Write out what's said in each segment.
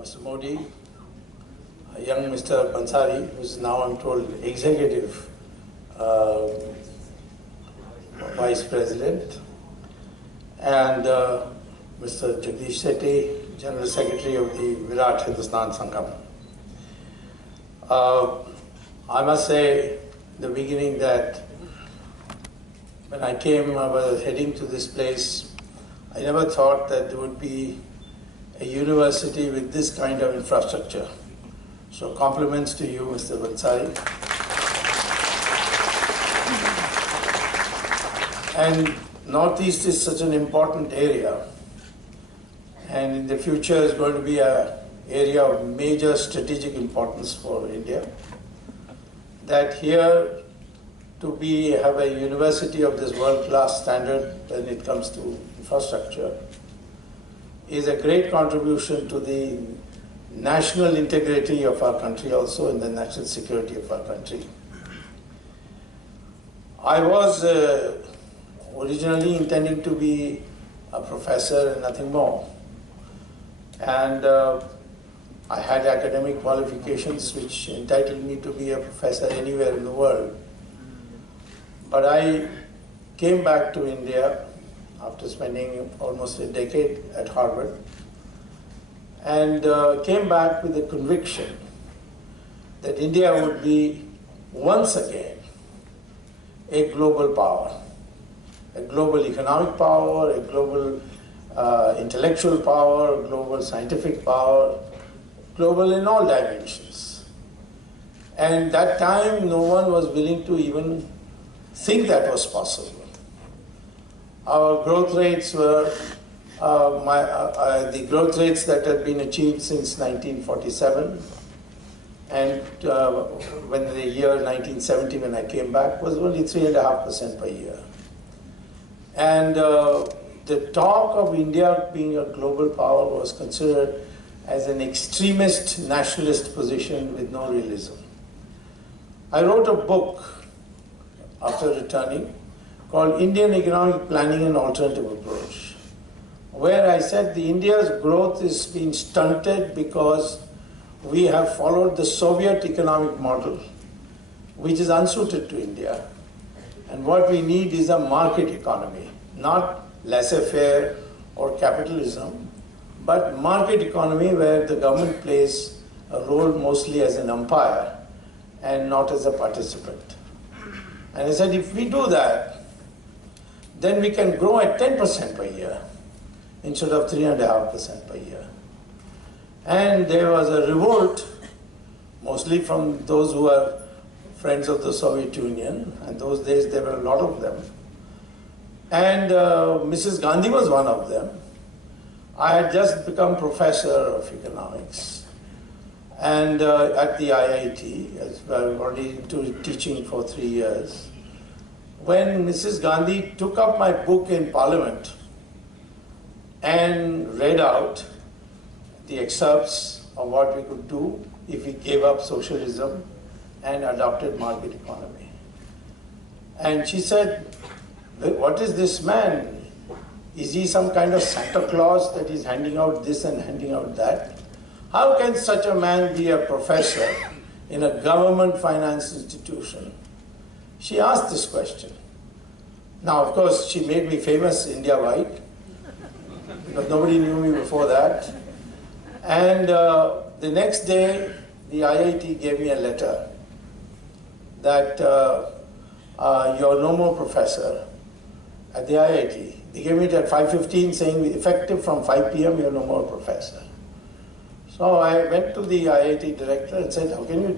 Mr. Modi, young Mr. Bansari, who is now, I'm told, executive vice president, and Mr. Jagdish Sethi, general secretary of the Virat Hindustan Sangam. I must say in the beginning that when I was heading to this place, I never thought that there would be a university with this kind of infrastructure. So compliments to you, Mr. Bansari. And Northeast is such an important area, and in the future is going to be an area of major strategic importance for India. That here to have a university of this world-class standard when it comes to infrastructure is a great contribution to the national integrity of our country, also in the national security of our country. I was originally intending to be a professor and nothing more. And I had academic qualifications which entitled me to be a professor anywhere in the world. But I came back to India after spending almost a decade at Harvard, and came back with the conviction that India would be once again a global power, a global economic power, a global intellectual power, global scientific power, global in all dimensions. And that time no one was willing to even think that was possible. Our growth rates were the growth rates that had been achieved since 1947, and when the year 1970, when I came back, was only 3.5% per year. And the talk of India being a global power was considered as an extremist nationalist position with no realism. I wrote a book after returning called Indian Economic Planning and Alternative Approach, where I said the India's growth is being stunted because we have followed the Soviet economic model, which is unsuited to India. And what we need is a market economy, not laissez-faire or capitalism, but market economy where the government plays a role mostly as an umpire and not as a participant. And I said, if we do that, then we can grow at 10% per year instead of 3.5% per year. And there was a revolt, mostly from those who were friends of the Soviet Union, and those days there were a lot of them. And Mrs. Gandhi was one of them. I had just become professor of economics and at the IIT, as well, already into teaching for 3 years. When Mrs. Gandhi took up my book in Parliament and read out the excerpts of what we could do if we gave up socialism and adopted market economy. And she said, what is this man? Is he some kind of Santa Claus that is handing out this and handing out that? How can such a man be a professor in a government financed institution? She asked this question. Now, of course, she made me famous India-wide, because nobody knew me before that. And the next day, the IIT gave me a letter that you're no more professor at the IIT. They gave me it at 5:15 saying, effective from 5 p.m., you're no more professor. So I went to the IIT director and said, how can you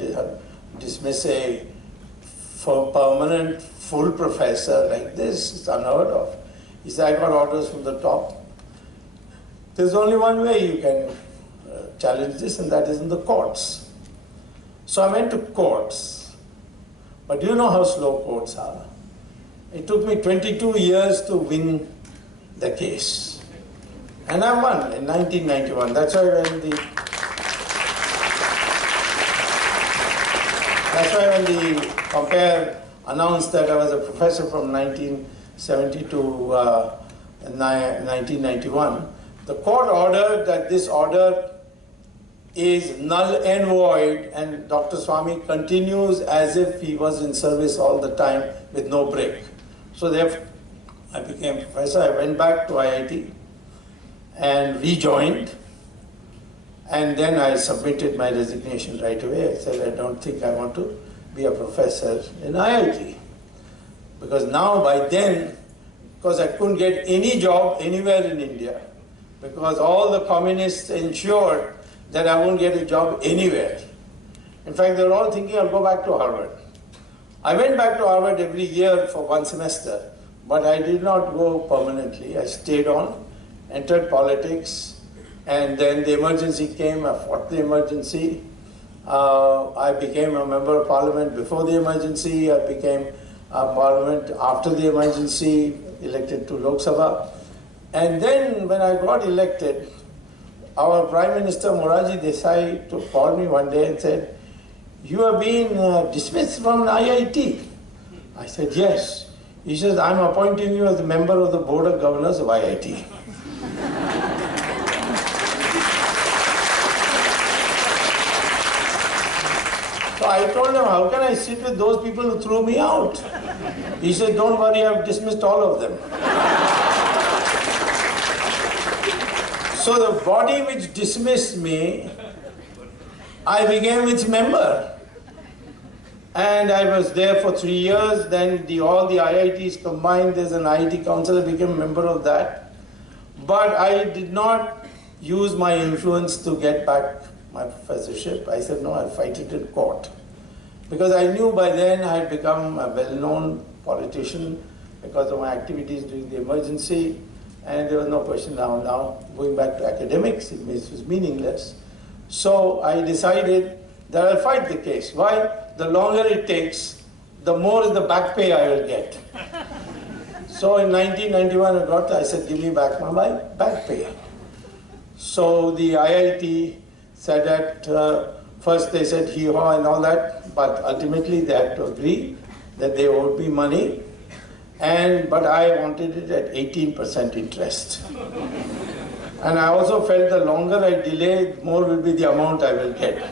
dismiss a permanent full professor like this? It's unheard of. He said, I got orders from the top. There's only one way you can challenge this, and that is in the courts. So I went to courts. But do you know how slow courts are? It took me 22 years to win the case. And I won in 1991. That's why when the Compare announced that I was a professor from 1970 to 1991, the court ordered that this order is null and void, and Dr. Swamy continues as if he was in service all the time with no break. So therefore, I became professor. I went back to IIT and rejoined, and then I submitted my resignation right away. I said, I don't think I want to be a professor in IIT. Because now, by then, because I couldn't get any job anywhere in India, because all the communists ensured that I won't get a job anywhere. In fact, they were all thinking I'll go back to Harvard. I went back to Harvard every year for one semester, but I did not go permanently. I stayed on, entered politics, and then the emergency came. I fought the emergency. I became a member of parliament before the emergency. I became a parliament after the emergency, elected to Lok Sabha. And then when I got elected, our Prime Minister Morarji Desai called me one day and said, "You have been dismissed from IIT." I said, "Yes." He says, "I'm appointing you as a member of the Board of Governors of IIT." So I told him, how can I sit with those people who threw me out? He said, "Don't worry, I've dismissed all of them." So the body which dismissed me, I became its member. And I was there for 3 years. Then all the IITs combined, there's an IIT council, I became a member of that. But I did not use my influence to get back my professorship. I said, no, I'll fight it in court. Because I knew by then I had become a well-known politician because of my activities during the emergency. And there was no question now going back to academics, it was meaningless. So I decided that I'll fight the case. Why? The longer it takes, the more is the back pay I will get. So in 1991 I said, give me back my back pay. So the IIT said that, first they said hee-haw and all that, but ultimately they had to agree that they owed me money. But I wanted it at 18% interest. And I also felt the longer I delay, more will be the amount I will get.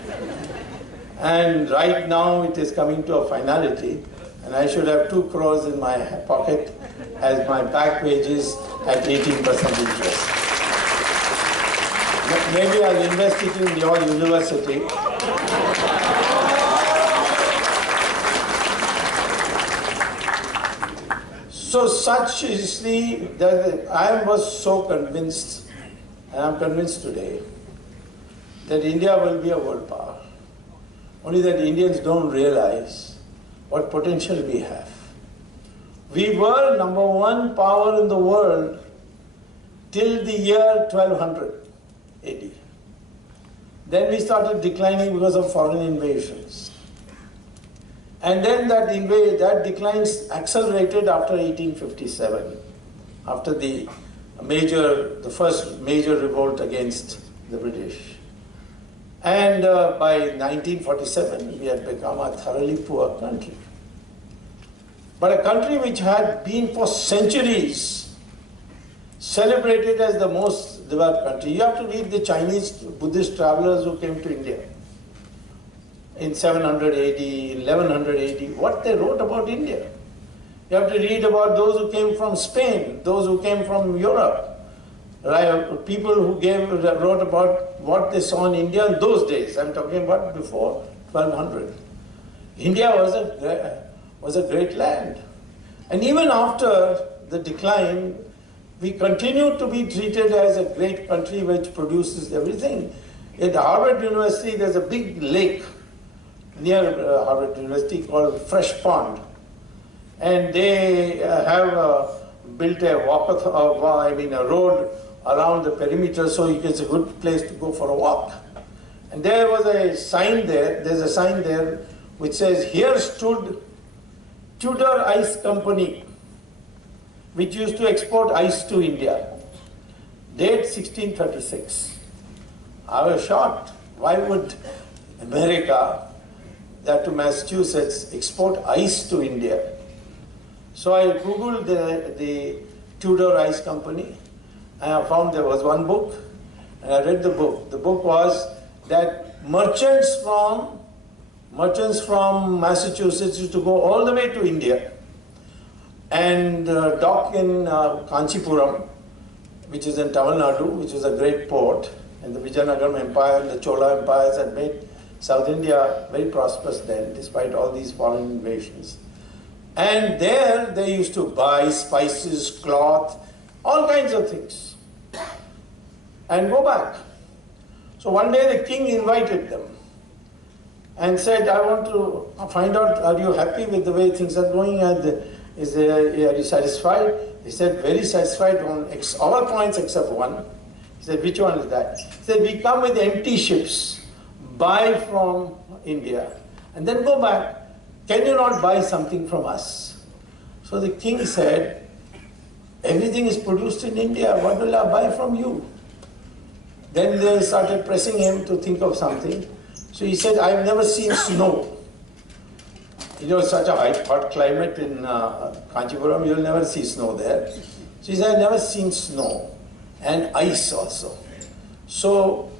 And right now it is coming to a finality, and I should have 2 crores in my pocket as my back wages at 18% interest. Maybe I'll invest it in your university. So such is I was so convinced, and I'm convinced today, that India will be a world power. Only that Indians don't realize what potential we have. We were #1 power in the world till the year 1200 AD. Then we started declining because of foreign invasions. And then that decline accelerated after 1857, after the first major revolt against the British. And by 1947, we had become a thoroughly poor country. But a country which had been for centuries celebrated as the most developed country. You have to read the Chinese Buddhist travelers who came to India in 700 AD, 1100 AD, what they wrote about India. You have to read about those who came from Spain, those who came from Europe, right? People who wrote about what they saw in India in those days. I'm talking about before 1200. India was a great land. And even after the decline, we continue to be treated as a great country which produces everything. At Harvard University, there's a big lake near Harvard University called Fresh Pond. And they have built a road around the perimeter, so it's a good place to go for a walk. And there was a sign there, there's a sign there which says, "Here stood Tudor Ice Company, which used to export ice to India. Date 1636. I was shocked. Why would America, that to Massachusetts, export ice to India? So I Googled the Tudor Ice Company, and I found there was one book, and I read the book. The book was that merchants from Massachusetts used to go all the way to India and dock in Kanchipuram, which is in Tamil Nadu, which is a great port, and the Vijayanagaram Empire and the Chola empires had made South India very prosperous then, despite all these foreign invasions. And there they used to buy spices, cloth, all kinds of things, and go back. So one day the king invited them and said, I want to find out, are you happy with the way things are going? And are you satisfied? He said, very satisfied on all points except one. He said, which one is that? He said, we come with empty ships, buy from India, and then go back. Can you not buy something from us? So the king said, everything is produced in India, what will I buy from you? Then they started pressing him to think of something. So he said, I've never seen snow. You know, such a hot climate in Kanchipuram, you'll never see snow there. So he said, I've never seen snow, and ice also. So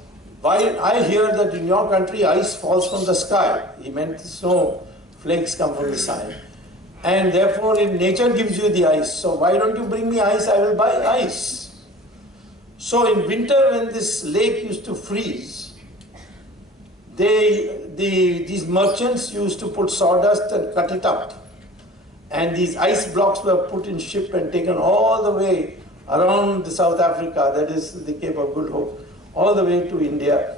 while I hear that in your country ice falls from the sky, he meant snow flakes come from the sun. And therefore, if nature gives you the ice, so why don't you bring me ice? I will buy ice. So in winter, when this lake used to freeze, these merchants used to put sawdust and cut it up. And these ice blocks were put in ship and taken all the way around South Africa, that is the Cape of Good Hope, all the way to India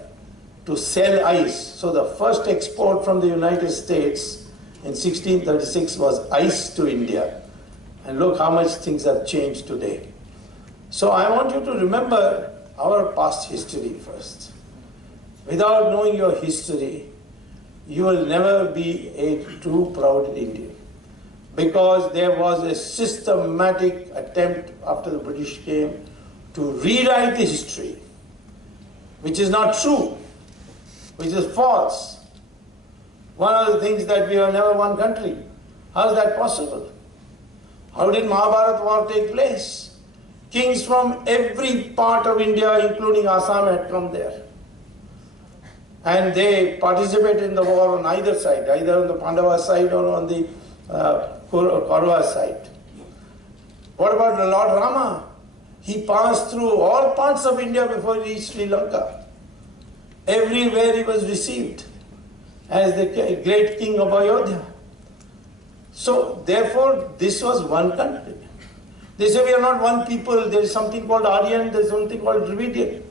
to sell ice. So the first export from the United States in 1636 was ice to India. And look how much things have changed today. So I want you to remember our past history first. Without knowing your history, you will never be a true proud Indian. Because there was a systematic attempt after the British came to rewrite the history, which is not true, which is false. One of the things that we are never one country. How is that possible? How did Mahabharata war take place? Kings from every part of India, including Assam, had come there. And they participated in the war on either side, either on the Pandava side or on the Kaurava side. What about Lord Rama? He passed through all parts of India before he reached Sri Lanka. Everywhere he was received as the great king of Ayodhya. So therefore, this was one country. They say we are not one people, there is something called Aryan, there is something called Dravidian.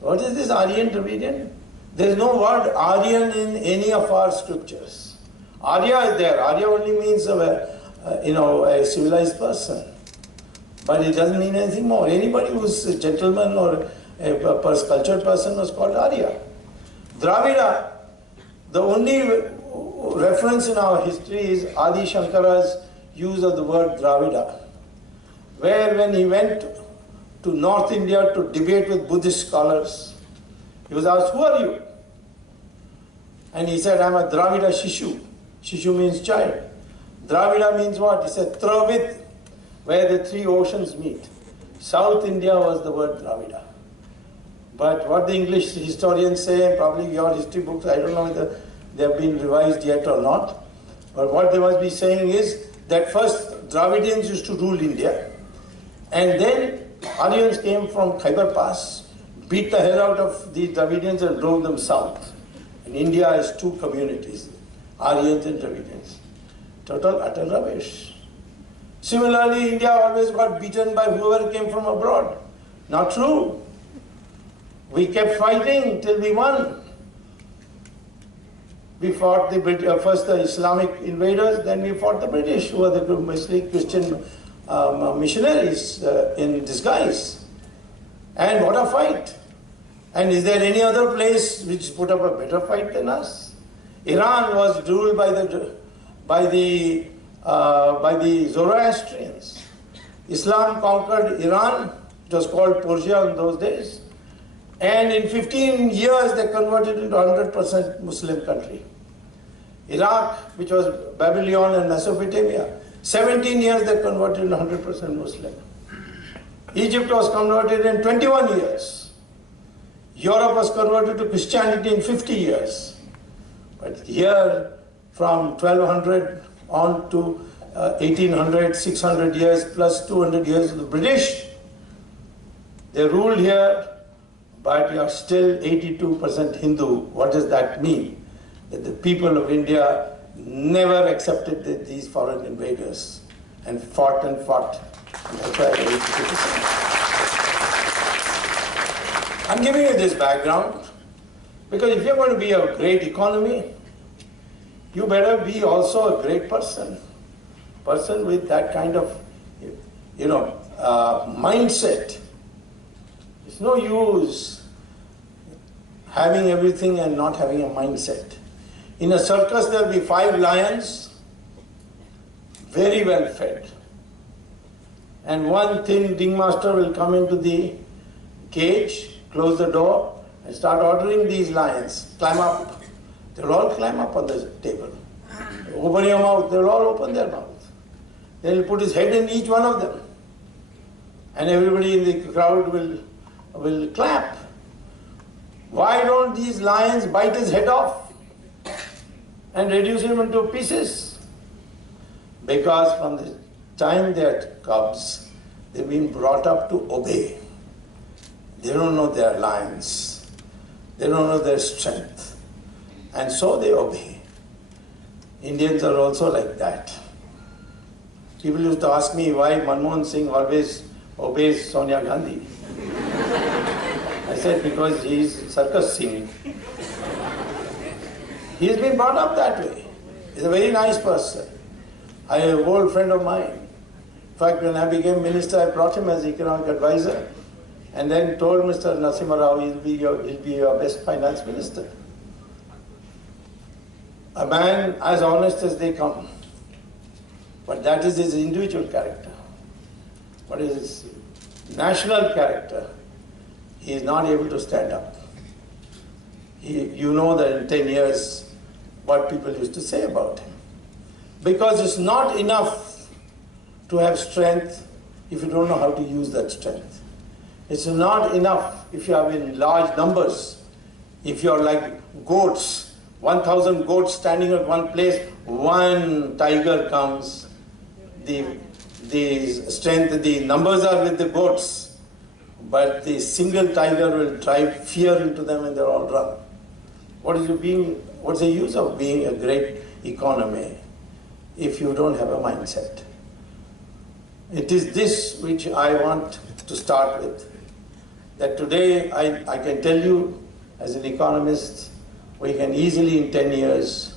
What is this Aryan, Dravidian? There is no word Aryan in any of our scriptures. Arya is there. Arya only means a civilized person. But it doesn't mean anything more. Anybody who's a gentleman or a cultured person was called Arya. Dravida, the only reference in our history is Adi Shankara's use of the word Dravida, where when he went to North India to debate with Buddhist scholars, he was asked, who are you? And he said, I'm a Dravida Shishu. Shishu means child. Dravida means what? He said, Travid, where the three oceans meet. South India was the word Dravida. But what the English historians say, and probably your history books, I don't know whether they have been revised yet or not, but what they must be saying is that first Dravidians used to rule India, and then Aryans came from Khyber Pass, beat the hell out of the Dravidians and drove them south. And India has two communities, Aryans and Dravidians. Total utter rubbish. Similarly, India always got beaten by whoever came from abroad. Not true. We kept fighting till we won. We fought first the Islamic invaders, then we fought the British, who were the mostly Christian missionaries in disguise. And what a fight. And is there any other place which put up a better fight than us? Iran was ruled by the Zoroastrians. Islam conquered Iran. It was called Persia in those days. And in 15 years, they converted into 100% Muslim country. Iraq, which was Babylon and Mesopotamia, 17 years they converted into 100% Muslim. Egypt was converted in 21 years. Europe was converted to Christianity in 50 years. But here, from 1200 on to 1800, 600 years plus 200 years of the British, they ruled here, but you are still 82% Hindu. What does that mean? That the people of India never accepted these foreign invaders and fought and fought. And that's why 82%. I'm giving you this background because if you're going to be a great economy, you better be also a great person. Person with that kind of, mindset. It's no use having everything and not having a mindset. In a circus, there'll be 5 lions, very well fed. And one thin ringmaster will come into the cage, close the door, and start ordering these lions, climb up. They'll all climb up on the table. Open your mouth, they'll all open their mouth. Then he'll put his head in each one of them. And everybody in the crowd will clap. Why don't these lions bite his head off and reduce him into pieces? Because from the time they're cubs, they've been brought up to obey. They don't know their lions. They don't know their strength. And so they obey. Indians are also like that. People used to ask me why Manmohan Singh always obeys Sonia Gandhi. I said, because he's Circus Singh. He's been brought up that way. He's a very nice person. I have an old friend of mine. In fact, when I became minister, I brought him as economic advisor and then told Mr. Narasimha Rao he'll be your best finance minister. A man as honest as they come. But that is his individual character. What is his national character? He is not able to stand up. You know that in 10 years what people used to say about him. Because it's not enough to have strength if you don't know how to use that strength. It's not enough if you have in large numbers. If you're like goats, 1,000 goats standing at one place, one tiger comes. The strength, the numbers are with the goats, but the single tiger will drive fear into them and they'll all run. What's the use of being a great economy if you don't have a mindset? It is this which I want to start with. That today I can tell you as an economist, we can easily in 10 years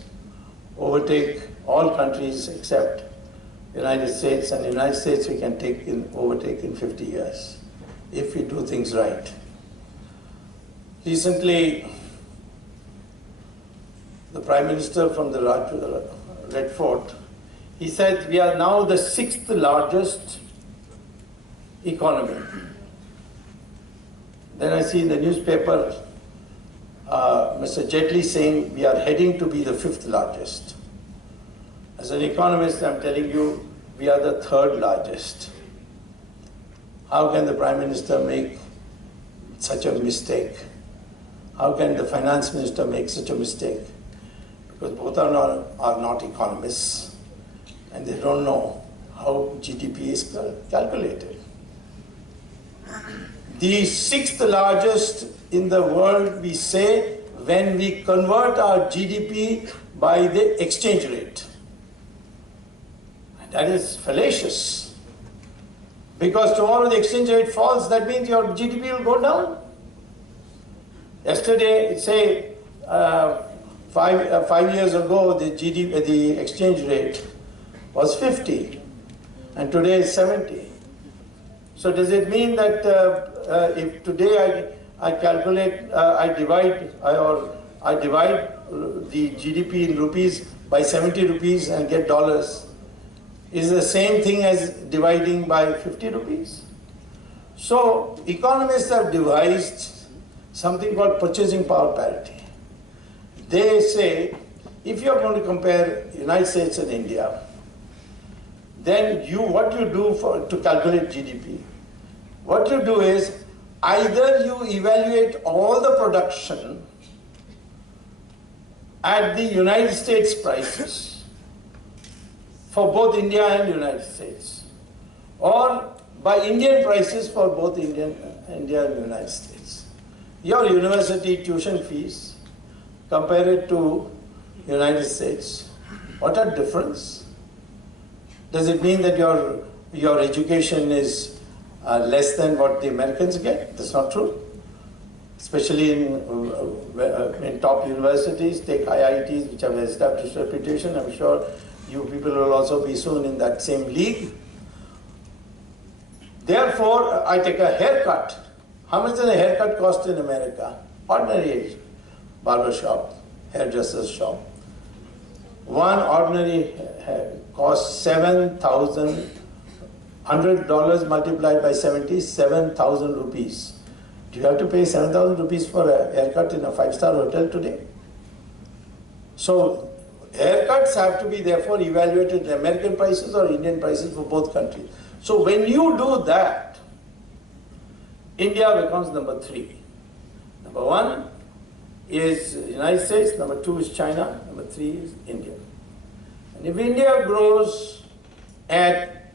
overtake all countries except United States, and the United States we can overtake in 50 years if we do things right. Recently, the Prime Minister from the Red Fort, he said we are now the 6th largest economy. Then I see in the newspaper Mr. Jaitley saying we are heading to be the 5th largest. As an economist, I'm telling you, we are the 3rd largest. How can the Prime Minister make such a mistake? How can the Finance Minister make such a mistake? Because both are not economists and they don't know how GDP is calculated. The 6th largest in the world, we say, when we convert our GDP by the exchange rate. That is fallacious. Because tomorrow the exchange rate falls, that means your GDP will go down. Yesterday, say 5 years ago, the exchange rate was 50, and today is 70. So does it mean that if today I calculate, I divide the GDP in rupees by 70 rupees and get dollars, is the same thing as dividing by 50 rupees? So economists have devised something called purchasing power parity. They say, if you're going to compare United States and India, then what you do to calculate GDP, what you do is either you evaluate all the production at the United States prices for both India and United States, or by Indian prices for both India and United States. Your university tuition fees, compare it to United States, what a difference. Does it mean that your education is less than what the Americans get? That's not true. Especially in top universities, take IITs, which have an established reputation. I'm sure you people will also be soon in that same league. Therefore, I take a haircut. How much does a haircut cost in America? Ordinary barber shop, hairdresser's shop. One ordinary hair costs $7,100 multiplied by 70, 7,000 rupees. Do you have to pay 7,000 rupees for a haircut in a five-star hotel today? So haircuts have to be therefore evaluated in American prices or Indian prices for both countries. So when you do that, India becomes number 3. Number 1 is United States, number 2 is China, number 3 is India. And if India grows at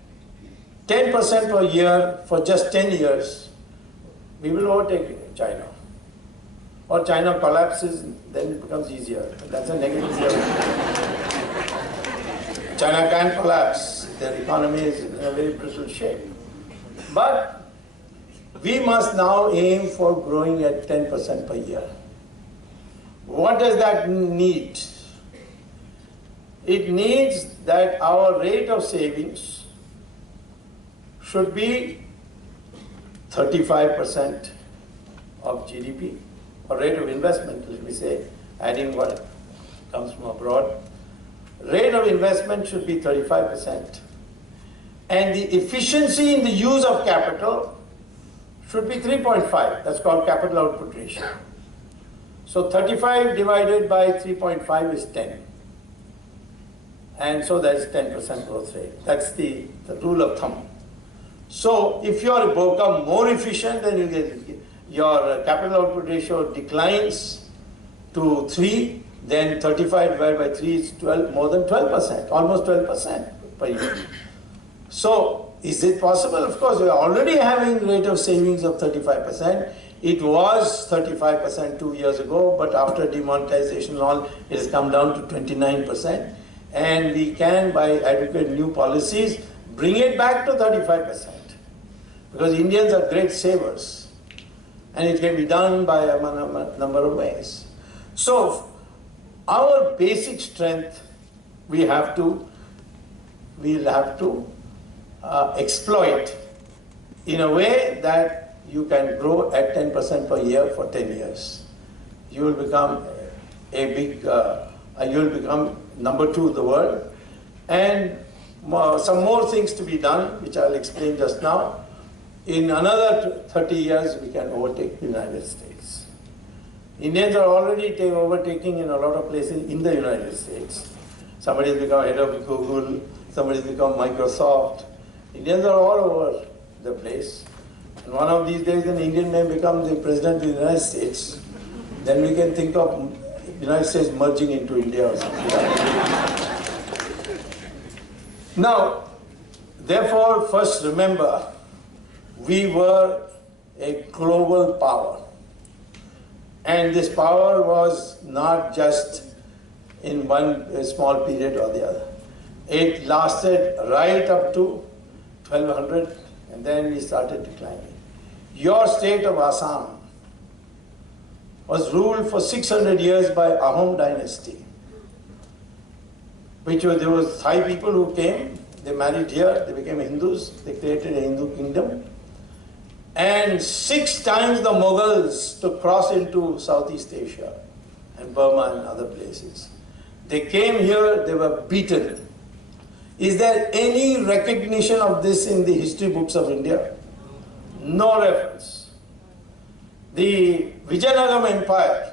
10% per year for just 10 years, we will overtake China. Or China collapses, then it becomes easier. That's a negative theory. China can collapse. Their economy is in a very brittle shape. But we must now aim for growing at 10% per year. What does that need? It needs that our rate of savings should be 35% of GDP, or rate of investment, let me say, adding what comes from abroad. Rate of investment should be 35%. And the efficiency in the use of capital should be 3.5. That's called capital output ratio. So 35 divided by 3.5 is 10. And so that's 10% growth rate. That's the rule of thumb. So if you become more efficient, then you get your capital output ratio declines to 3, then 35 divided by 3 is 12, more than 12%, almost 12% per year. So is it possible? Of course, we are already having rate of savings of 35%. It was 35% 2 years ago, but after demonetization and all, it has come down to 29%. And we can, by adequate new policies, bring it back to 35%. Because Indians are great savers. And it can be done by a number of ways. So, our basic strength, we'll have to exploit in a way that you can grow at 10% per year for 10 years. You will become you will become number 2 in the world. And some more things to be done, which I'll explain just now. In another 30 years, we can overtake the United States. Indians are already overtaking in a lot of places in the United States. Somebody has become head of Google, somebody has become Microsoft. Indians are all over the place. And one of these days, an Indian may become the president of the United States. Then we can think of the United States merging into India or something like that. Now, therefore, first remember, we were a global power. And this power was not just in one small period or the other. It lasted right up to 1200, and then we started declining. Your state of Assam was ruled for 600 years by Ahom dynasty, there was Thai people who came, they married here, they became Hindus, they created a Hindu kingdom. And 6 times the Mughals to cross into Southeast Asia and Burma and other places. They came here, they were beaten. Is there any recognition of this in the history books of India? No reference. The Vijayanagara Empire,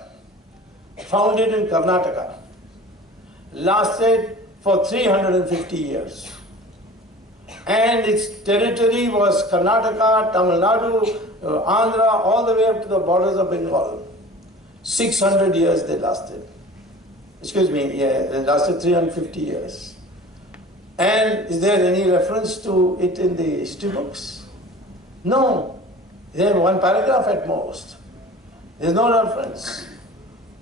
founded in Karnataka, lasted for 350 years. And its territory was Karnataka, Tamil Nadu, Andhra, all the way up to the borders of Bengal. 600 years they lasted. Excuse me, yeah, they lasted 350 years. And is there any reference to it in the history books? No. There's one paragraph at most. There's no reference.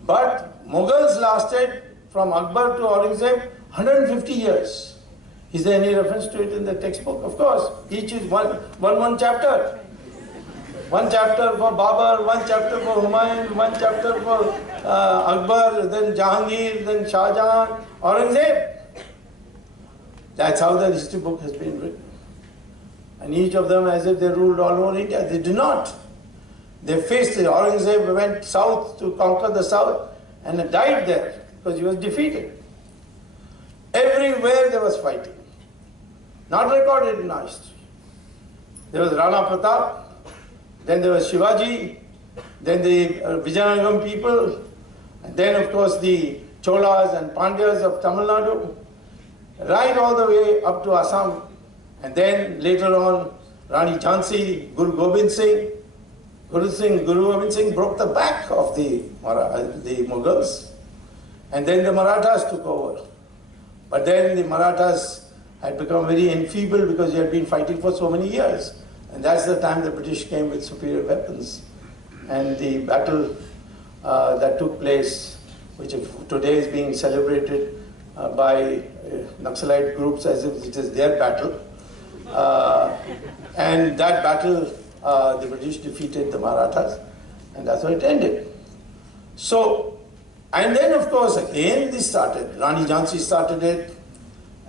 But Mughals lasted from Akbar to Aurangzeb 150 years. Is there any reference to it in the textbook? Of course. Each is one chapter. One chapter for Babur, one chapter for Humayun, one chapter for Akbar, then Jahangir, then Shah Jahan, Aurangzeb. That's how the history book has been written. And each of them as if they ruled all over India. They did not. They faced it. Aurangzeb went south to conquer the south and died there because he was defeated. Everywhere there was fighting. Not recorded in our history. There was Rana Pratap, then there was Shivaji, then the Vijayanagam people, and then of course the Cholas and Pandyas of Tamil Nadu, right all the way up to Assam. And then later on, Rani Jhansi, Guru Gobind Singh, Guru Gobind Singh broke the back of the Mughals. And then the Marathas took over. But then the Marathas had become very enfeebled because they had been fighting for so many years. And that's the time the British came with superior weapons. And the battle that took place, which today is being celebrated by Naxalite groups as if it is their battle. And that battle, the British defeated the Marathas, and that's how it ended. So, and then of course again this started. Rani Jhansi started it,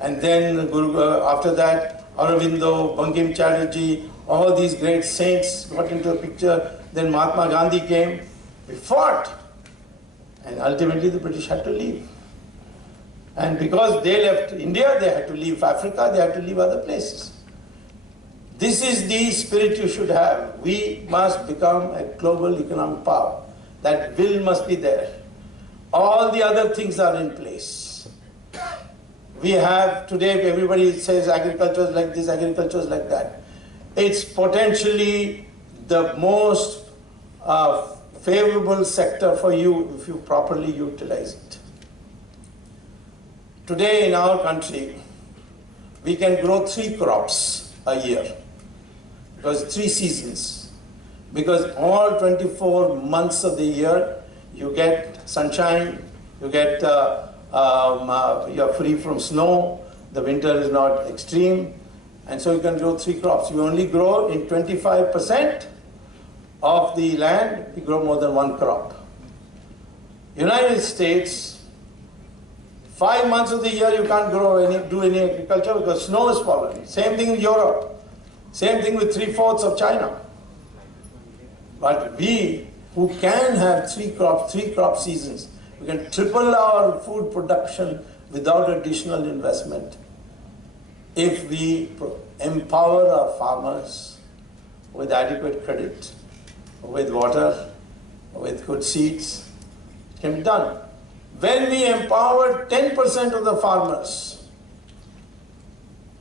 and then after that, Aurobindo, Bankim Chatterjee, all these great saints got into the picture. Then Mahatma Gandhi came. We fought, and ultimately the British had to leave. And because they left India, they had to leave Africa, they had to leave other places. This is the spirit you should have. We must become a global economic power. That will must be there. All the other things are in place. We have, today everybody says agriculture is like this, agriculture is like that. It's potentially the most favorable sector for you if you properly utilize it. Today in our country, we can grow 3 crops a year. Because 3 seasons. Because all 24 months of the year, you get sunshine, you get, you're free from snow, the winter is not extreme, and so you can grow 3 crops. You only grow in 25% of the land, you grow more than 1 crop. United States, 5 months of the year you can't do any agriculture because snow is falling. Same thing in Europe. Same thing with 3/4 of China. But we, who can have 3 crop seasons, we can triple our food production without additional investment if we empower our farmers with adequate credit, with water, with good seeds. It can be done. When we empower 10% of the farmers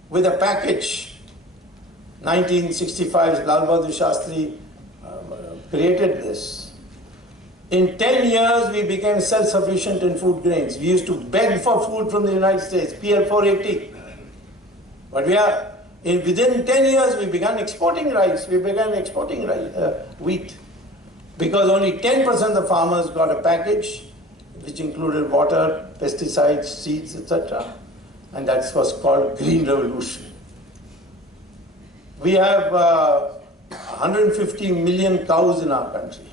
with a package, 1965, Lal Bahadur Shastri created this. In 10 years, we became self-sufficient in food grains. We used to beg for food from the United States, PL 480. But within 10 years, we began exporting rice. We began exporting wheat. Because only 10% of the farmers got a package, which included water, pesticides, seeds, etc. And that was called Green Revolution. We have 150 million cows in our country.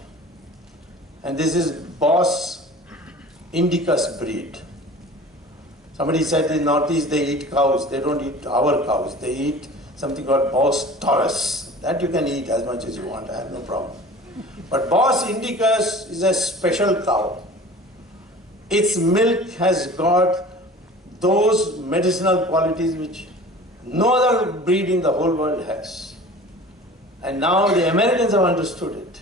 And this is Bos Indicus breed. Somebody said in Northeast they eat cows. They don't eat our cows. They eat something called Bos Taurus. That you can eat as much as you want. I have no problem. But Bos Indicus is a special cow. Its milk has got those medicinal qualities which no other breed in the whole world has. And now the Americans have understood it.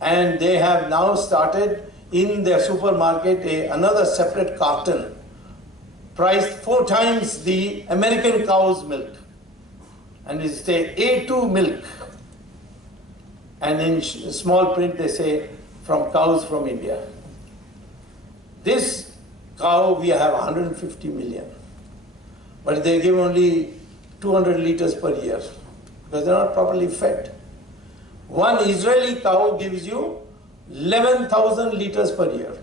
And they have now started in their supermarket another separate carton priced 4 times the American cow's milk. And they say A2 milk. And in small print they say from cows from India. This cow we have 150 million. But they give only 200 liters per year because they're not properly fed. One Israeli cow gives you 11,000 liters per year.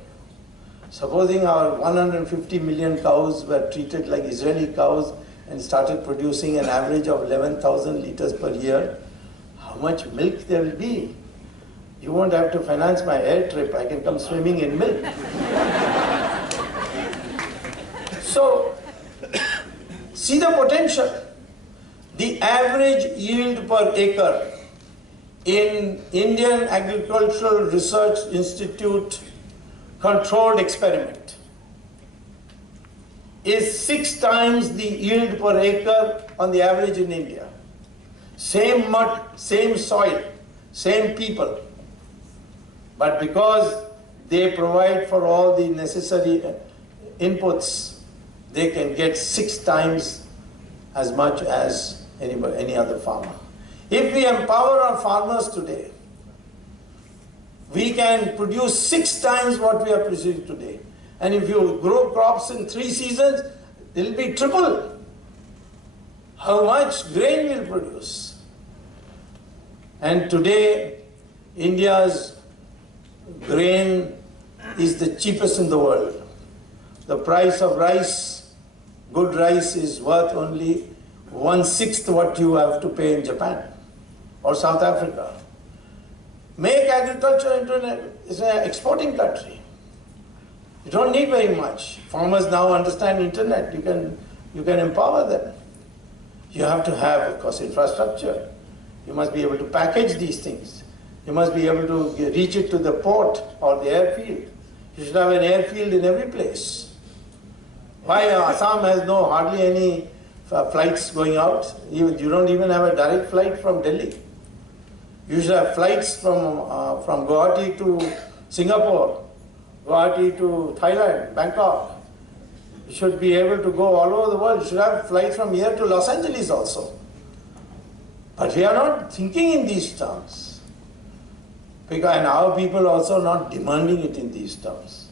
Supposing our 150 million cows were treated like Israeli cows and started producing an average of 11,000 liters per year, how much milk there will be? You won't have to finance my air trip. I can come swimming in milk. So, see the potential. The average yield per acre in Indian Agricultural Research Institute controlled experiment is 6 times the yield per acre on the average in India. Same mud, same soil, same people. But because they provide for all the necessary inputs, they can get 6 times as much as any other farmer. If we empower our farmers today, we can produce 6 times what we are producing today. And if you grow crops in 3 seasons, it will be triple how much grain we'll produce. And today, India's grain is the cheapest in the world. The price of rice, good rice, is worth only 1/6 what you have to pay in Japan or South Africa. Make agriculture into an exporting country. You don't need very much. Farmers now understand internet. You can empower them. You have to have, of course, infrastructure. You must be able to package these things. You must be able to reach it to the port or the airfield. You should have an airfield in every place. Why Assam has hardly any flights going out? You don't even have a direct flight from Delhi. You should have flights from Guwahati to Singapore, Guwahati to Thailand, Bangkok. You should be able to go all over the world. You should have flights from here to Los Angeles also. But we are not thinking in these terms. And our people also not demanding it in these terms.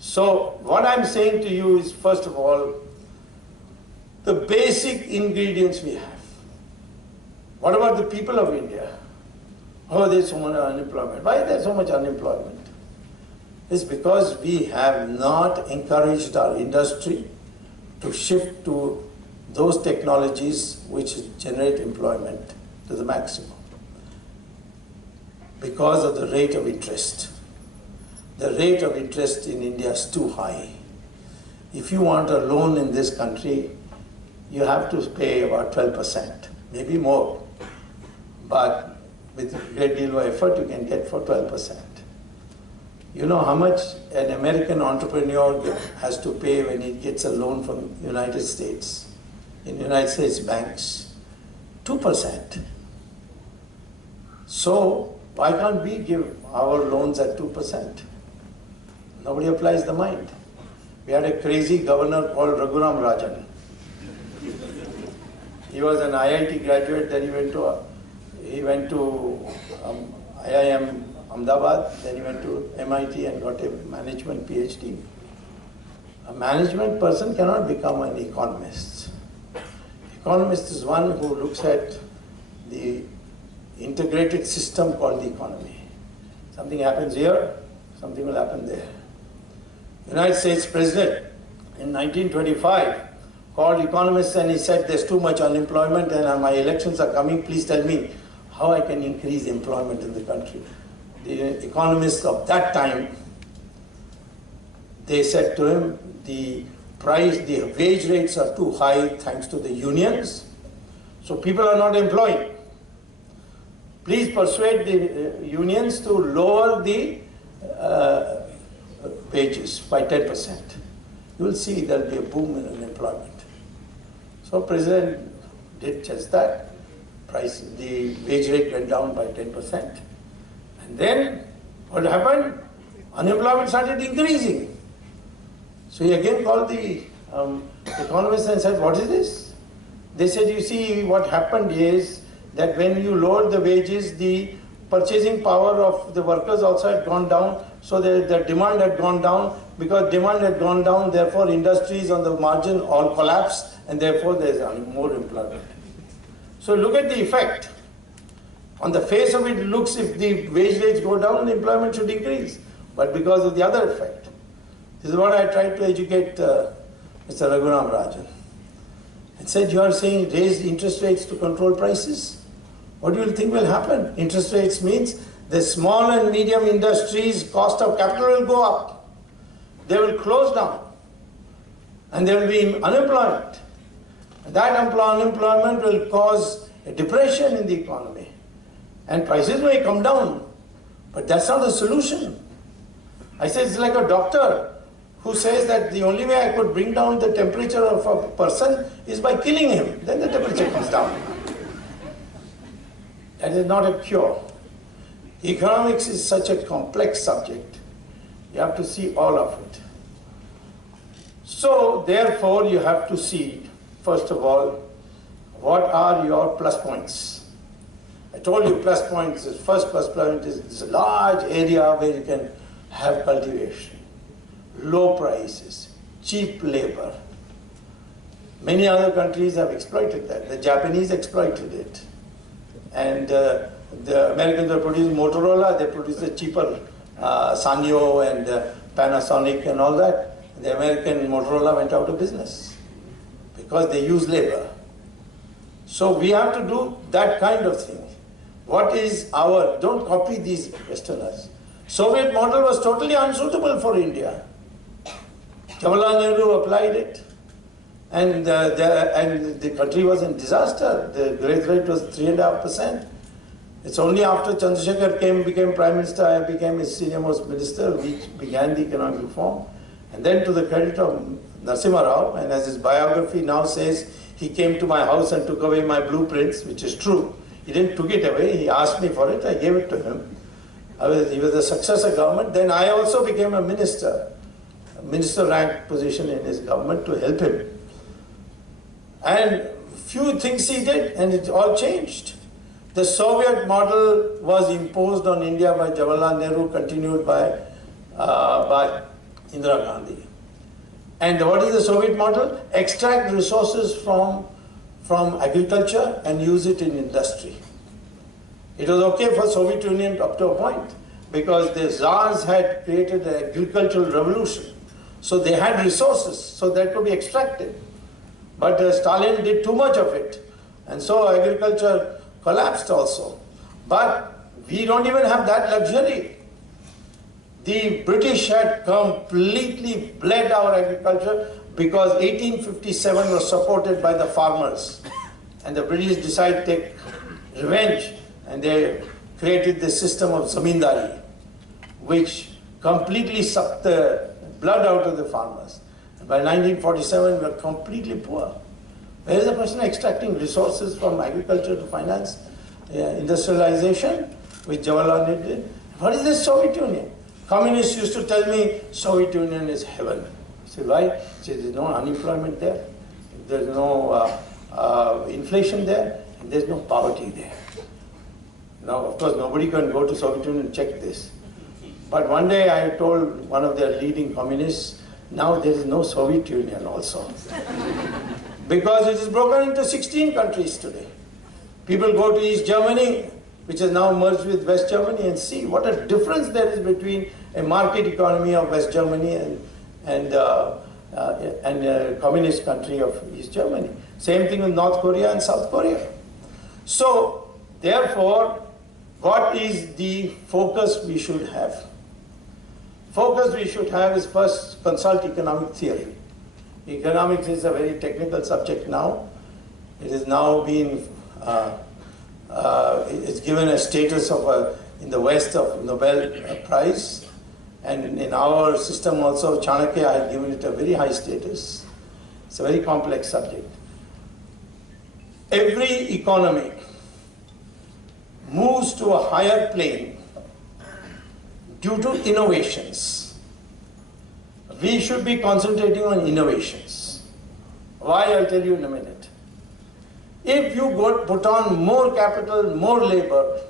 So what I'm saying to you is, first of all, the basic ingredients we have. What about the people of India? Oh, there's so much unemployment. Why is there so much unemployment? It's because we have not encouraged our industry to shift to those technologies which generate employment to the maximum. Because of the rate of interest. The rate of interest in India is too high. If you want a loan in this country, you have to pay about 12%, maybe more. But with a great deal of effort, you can get for 12%. You know how much an American entrepreneur has to pay when he gets a loan from the United States? In United States banks, 2%. So why can't we give our loans at 2%? Nobody applies the mind. We had a crazy governor called Raghuram Rajan. He was an IIT graduate, then he went to IIM Ahmedabad, then he went to MIT and got a management PhD. A management person cannot become an economist. Economist is one who looks at the integrated system called the economy. Something happens here, something will happen there. United States President in 1925 called economists and he said, there's too much unemployment and my elections are coming, please tell me how I can increase employment in the country. The economists of that time, they said to him, the wage rates are too high thanks to the unions, so people are not employing. Please persuade the unions to lower the wages by 10%. You will see there will be a boom in unemployment. So President did just that. The wage rate went down by 10%. And then what happened? Unemployment started increasing. So he again called the economists and said, what is this? They said, you see, what happened is that when you lowered the wages, the purchasing power of the workers also had gone down, so the demand had gone down. Because demand had gone down, therefore industries on the margin all collapsed, and therefore there is more employment. So look at the effect. On the face of it, it looks if the wage rates go down, the employment should increase. But because of the other effect. This is what I tried to educate Mr. Raghuram Rajan. And said, you are saying raise interest rates to control prices? What do you think will happen? Interest rates means the small and medium industries' cost of capital will go up. They will close down. And there will be unemployment. And that unemployment will cause a depression in the economy. And prices may come down. But that's not the solution. I say it's like a doctor who says that the only way I could bring down the temperature of a person is by killing him. Then the temperature comes down. That is not a cure. Economics is such a complex subject. You have to see all of it. So, therefore, you have to see, first of all, what are your plus points. I told you plus points, the first plus point is this large area where you can have cultivation, low prices, cheap labor. Many other countries have exploited that. The Japanese exploited it. And the Americans are producing Motorola, they produce a cheaper Sanyo and Panasonic and all that. The American Motorola went out of business because they use labor. So we have to do that kind of thing. What is our, don't copy these Westerners. Soviet model was totally unsuitable for India. Jawaharlal Nehru applied it, and the country was in disaster. The growth rate was 3.5%. It's only after Chandrasekhar became Prime Minister, I became his senior most minister, we began the economic reform. And then to the credit of Narasimha Rao, and as his biography now says, he came to my house and took away my blueprints, which is true. He didn't took it away, he asked me for it, I gave it to him. He was a successor government. Then I also became a minister rank position in his government to help him. And few things he did, and it all changed. The Soviet model was imposed on India by Jawaharlal Nehru, continued by Indira Gandhi. And what is the Soviet model? Extract resources from agriculture and use it in industry. It was okay for Soviet Union up to a point because the Tsars had created an agricultural revolution. So they had resources, so that could be extracted. But Stalin did too much of it. And so agriculture collapsed also. But we don't even have that luxury. The British had completely bled our agriculture because 1857 was supported by the farmers. And the British decided to take revenge, and they created the system of zamindari, which completely sucked the blood out of the farmers. And by 1947, we were completely poor. Where is the person extracting resources from agriculture to finance industrialization, which Jawaharlal Nehru did? What is this Soviet Union? Communists used to tell me Soviet Union is heaven. I said, why? I said, there's no unemployment there, there's no inflation there, and there's no poverty there. Now, of course, nobody can go to Soviet Union and check this. But one day I told one of their leading communists, now there is no Soviet Union also. Because it is broken into 16 countries today. People go to East Germany, which is now merged with West Germany, and see what a difference there is between a market economy of West Germany and a communist country of East Germany. Same thing with North Korea and South Korea. So, therefore, what is the focus we should have? Focus we should have is first consult economic theory. Economics is a very technical subject now. It is now being it's given a status of in the West of Nobel Prize, and in our system also Chanakya had given it a very high status. It's a very complex subject. Every economy moves to a higher plane due to innovations. we should be concentrating on innovations. Why, I'll tell you in a minute. If you put on more capital, more labor,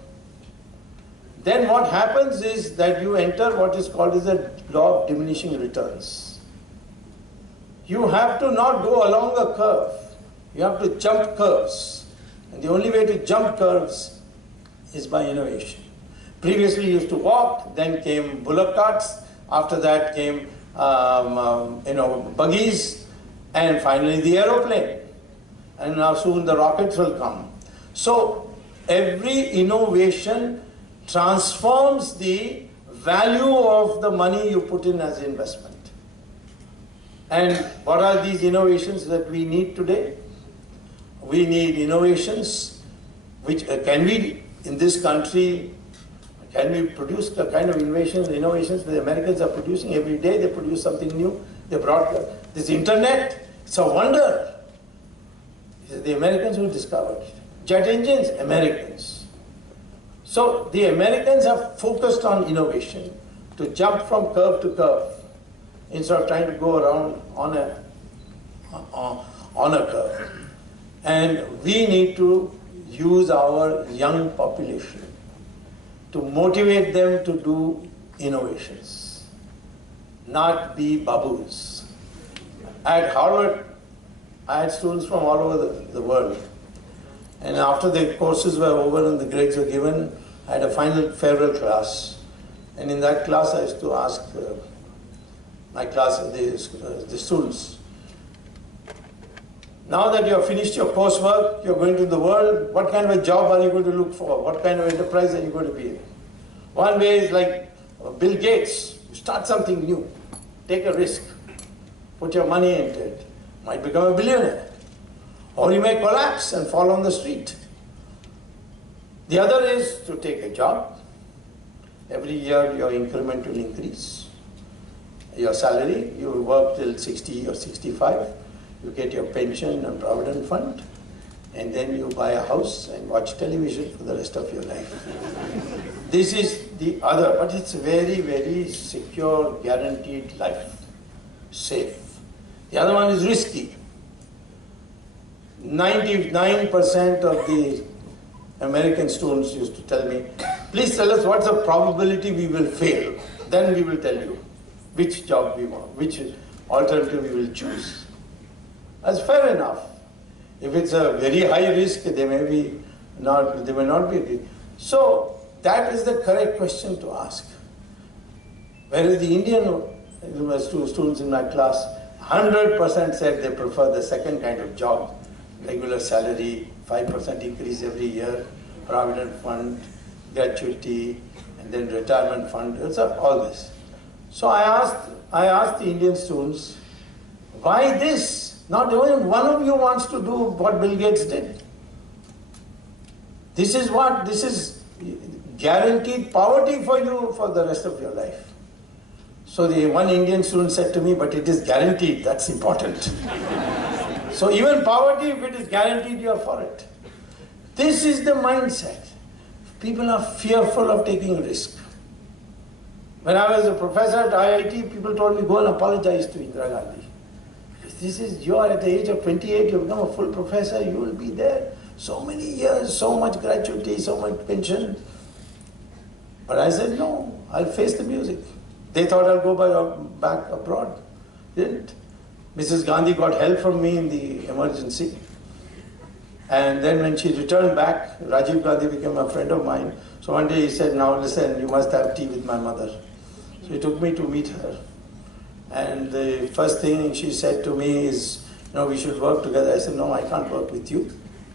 then what happens is that you enter what is called as the law of diminishing returns. You have to not go along a curve. You have to jump curves. And the only way to jump curves is by innovation. Previously you used to walk, then came bullock carts, after that came buggies, and finally the aeroplane. And now soon the rockets will come. So every innovation transforms the value of the money you put in as investment. And what are these innovations that we need today? We need innovations which can we, in this country, can we produce the kind of innovations that the Americans are producing every day? They produce something new. They brought this internet. It's a wonder. The Americans who discovered it. Jet engines, Americans. So the Americans have focused on innovation to jump from curve to curve instead of trying to go around on a curve. And we need to use our young population to motivate them to do innovations, not be baboons. At Harvard, I had students from all over the world. And after the courses were over and the grades were given, I had a final farewell class. And in that class, I used to ask my class, the students, now that you have finished your coursework, you're going to the world, what kind of a job are you going to look for? What kind of enterprise are you going to be in? One way is like Bill Gates, you start something new, take a risk, put your money into it, might become a billionaire. Or you may collapse and fall on the street. The other is to take a job. Every year your increment will increase. Your salary, you work till 60 or 65. You get your pension and provident fund, and then you buy a house and watch television for the rest of your life. This is the other, but it's very, very secure, guaranteed life, safe. The other one is risky. 99% of the American students used to tell me, please tell us what's the probability we will fail. Then we will tell you which job we want, which alternative we will choose. That's fair enough. If it's a very high risk, they may not be. So that is the correct question to ask. Whereas the Indian students in my class, 100% said they prefer the second kind of job, regular salary, 5% increase every year, provident fund, gratuity, and then retirement fund, all this. So I asked the Indian students, why this? Not even one of you wants to do what Bill Gates did. This is guaranteed poverty for you for the rest of your life. So the one Indian student said to me, but it is guaranteed, that's important. So even poverty, if it is guaranteed, you are for it. This is the mindset. People are fearful of taking risk. When I was a professor at IIT, people told me, go and apologize to Indira Gandhi. You are at the age of 28, you become a full professor, you will be there so many years, so much gratuity, so much pension. But I said, no, I'll face the music. They thought I'll go back abroad. Didn't. Mrs. Gandhi got help from me in the emergency. And then when she returned back, Rajiv Gandhi became a friend of mine. So one day he said, now listen, you must have tea with my mother. So he took me to meet her. And the first thing she said to me is, we should work together. I said, no, I can't work with you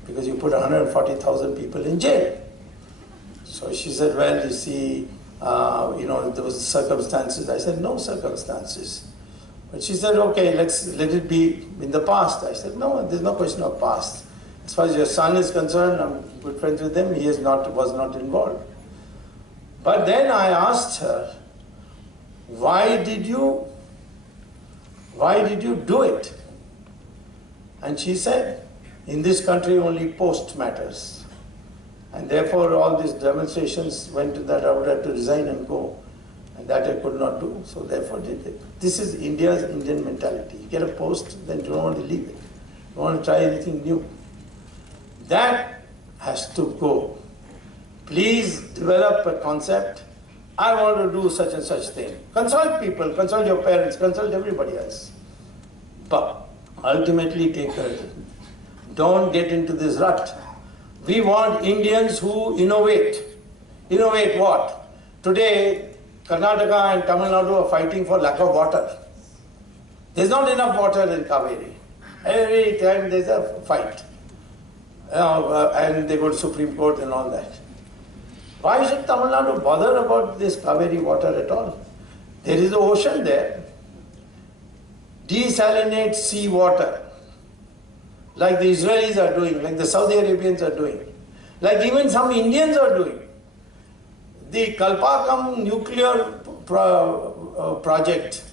because you put 140,000 people in jail. So she said, well, you see, there was circumstances. I said, no circumstances. But she said, okay, let it be in the past. I said, no, there's no question of past. As far as your son is concerned, I'm good friends with him. He was not involved. But then I asked her, why did you do it? And she said, in this country only post matters. And therefore all these demonstrations went to that I would have to resign and go. And that I could not do, so therefore did it. This is Indian mentality. You get a post, then you don't want to leave it. You want to try anything new. That has to go. Please develop a concept. I want to do such and such thing. Consult people, consult your parents, consult everybody else. But ultimately don't get into this rut. We want Indians who innovate. Innovate what? Today, Karnataka and Tamil Nadu are fighting for lack of water. There's not enough water in Kaveri. Every time there's a fight. And they go to Supreme Court and all that. Why should Tamil Nadu bother about this Kaveri water at all? There is an ocean there. Desalinate sea water, like the Israelis are doing, like the Saudi Arabians are doing, like even some Indians are doing. The Kalpakam nuclear project,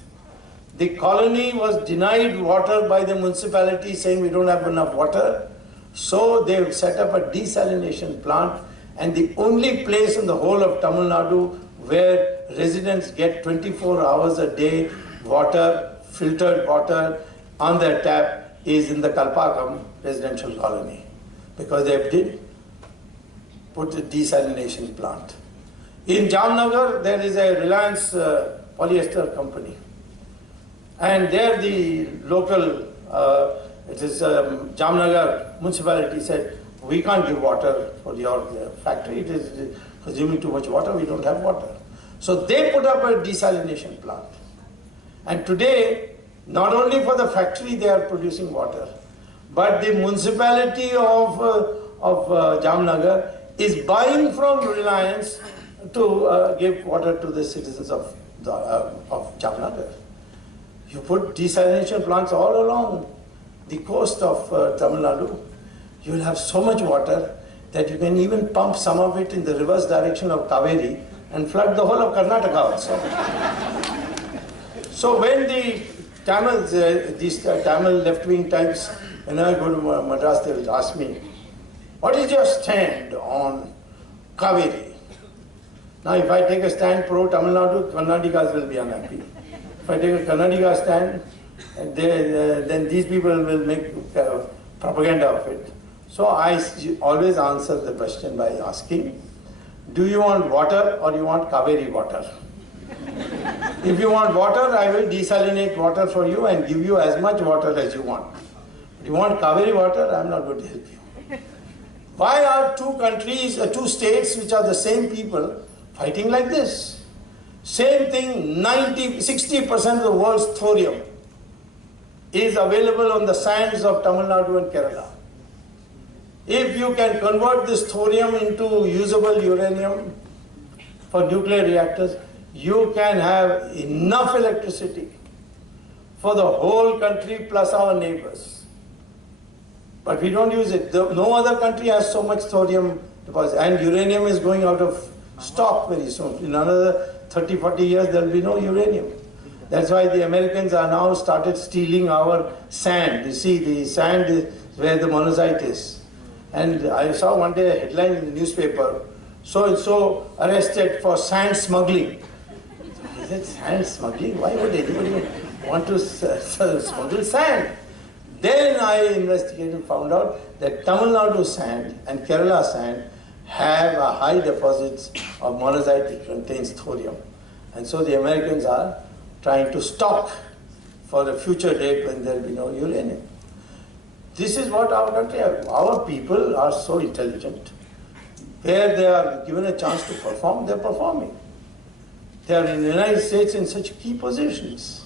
the colony was denied water by the municipality saying we don't have enough water. So they set up a desalination plant, and the only place in the whole of Tamil Nadu where residents get 24 hours a day water, filtered water on their tap is in the Kalpakam residential colony, because they did put a desalination plant. In Jamnagar, there is a Reliance polyester company, and there the local, Jamnagar municipality said, we can't give water for your factory, it is consuming too much water, we don't have water. So they put up a desalination plant. And today, not only for the factory they are producing water, but the municipality of Jamnagar is buying from Reliance to give water to the citizens of Jamnagar. You put desalination plants all along the coast of Tamil Nadu, you will have so much water that you can even pump some of it in the reverse direction of Kaveri and flood the whole of Karnataka also. So when the Tamils, these Tamil left-wing types, when I go to Madras, they will ask me, what is your stand on Kaveri? Now if I take a stand pro-Tamil Nadu, Karnataka will be unhappy. If I take a Karnataka stand, then these people will make propaganda of it. So I always answer the question by asking, do you want water or you want Kaveri water? If you want water, I will desalinate water for you and give you as much water as you want. If you want Kaveri water, I am not going to help you. Why are two countries, two states which are the same people fighting like this? Same thing, 60% of the world's thorium is available on the sands of Tamil Nadu and Kerala. If you can convert this thorium into usable uranium for nuclear reactors, you can have enough electricity for the whole country plus our neighbors. But we don't use it. No other country has so much thorium deposit. And uranium is going out of stock very soon. In another 30, 40 years, there will be no uranium. That's why the Americans are now started stealing our sand. You see, the sand is where the monazite is. And I saw one day a headline in the newspaper, so-and-so arrested for sand smuggling. Is it sand smuggling? Why would anybody want to smuggle sand? Then I investigated and found out that Tamil Nadu sand and Kerala sand have a high deposits of monazite that contains thorium. And so the Americans are trying to stock for a future date when there will be no uranium. This is what our country has. Our people are so intelligent. Where they are given a chance to perform, they are performing. They are in the United States in such key positions.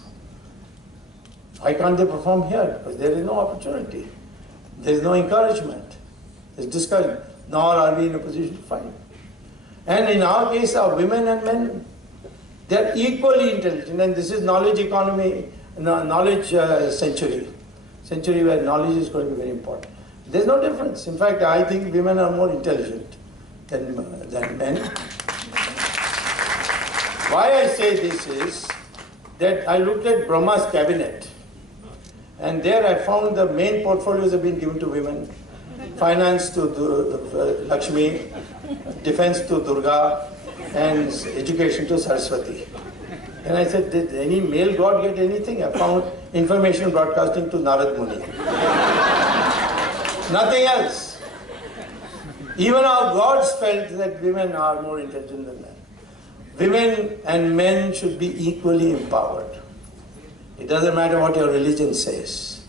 Why can't they perform here? Because there is no opportunity. There is no encouragement. There is discouragement. Nor are we in a position to fight. And in our case, our women and men, they are equally intelligent. And this is knowledge economy, knowledge century. Century where knowledge is going to be very important. There's no difference. In fact, I think women are more intelligent than men. Why I say this is that I looked at Brahma's cabinet, and there I found the main portfolios have been given to women. Finance to Lakshmi, defense to Durga, and education to Saraswati. And I said, did any male god get anything? I found information broadcasting to Narad Muni. Nothing else. Even our gods felt that women are more intelligent than men. Women and men should be equally empowered. It doesn't matter what your religion says,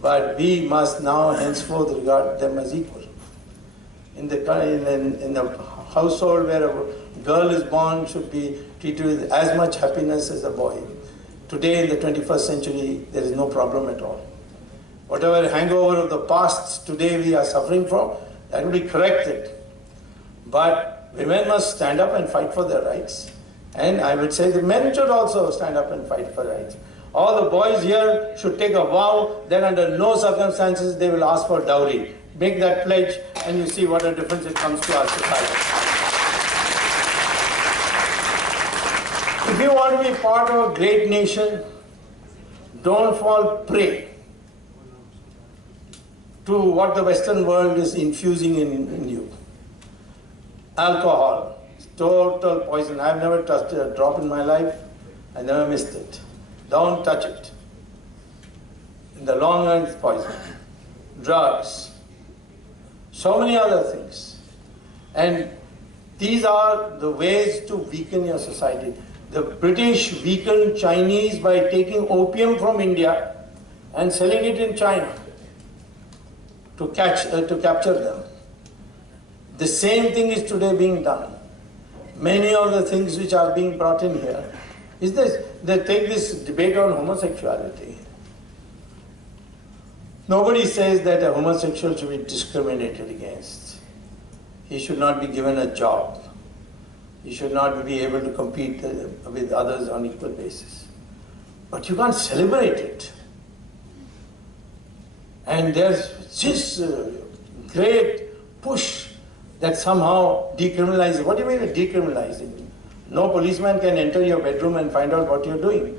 but we must now henceforth regard them as equal. In the household where a girl is born should be treated with as much happiness as a boy. Today in the 21st century, there is no problem at all. Whatever hangover of the past today we are suffering from, that will be corrected. But women must stand up and fight for their rights. And I would say the men should also stand up and fight for rights. All the boys here should take a vow that under no circumstances they will ask for dowry. Make that pledge and you see what a difference it comes to our society. If you want to be part of a great nation, don't fall prey to what the Western world is infusing in you. Alcohol, total poison. I've never touched a drop in my life. I never missed it. Don't touch it. In the long run, it's poison. Drugs. So many other things. And these are the ways to weaken your society. The British weakened Chinese by taking opium from India and selling it in China to capture them. The same thing is today being done. Many of the things which are being brought in here is this. They take this debate on homosexuality. Nobody says that a homosexual should be discriminated against. He should not be given a job. He should not be able to compete with others on equal basis. But you can't celebrate it. And there's this great push that somehow decriminalizing. What do you mean by decriminalizing? No policeman can enter your bedroom and find out what you're doing.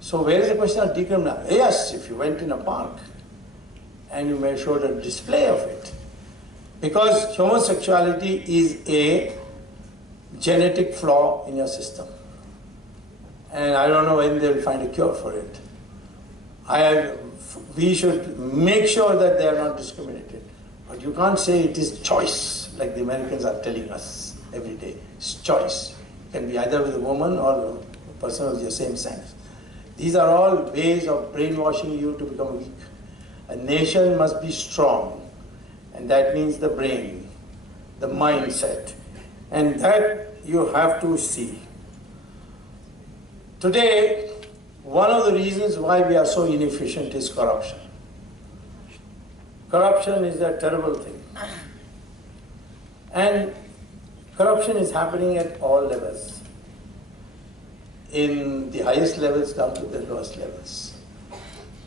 So where is the question of decriminalizing? Yes, if you went in a park and you may show a display of it. Because homosexuality is a genetic flaw in your system. And I don't know when they'll find a cure for it. We should make sure that they are not discriminated. But you can't say it is choice, like the Americans are telling us every day. It's choice. It can be either with a woman or a person of your same sex. These are all ways of brainwashing you to become weak. A nation must be strong, and that means the brain, the mindset, and that you have to see. Today, one of the reasons why we are so inefficient is corruption. Corruption is a terrible thing. And corruption is happening at all levels, in the highest levels down to the lowest levels.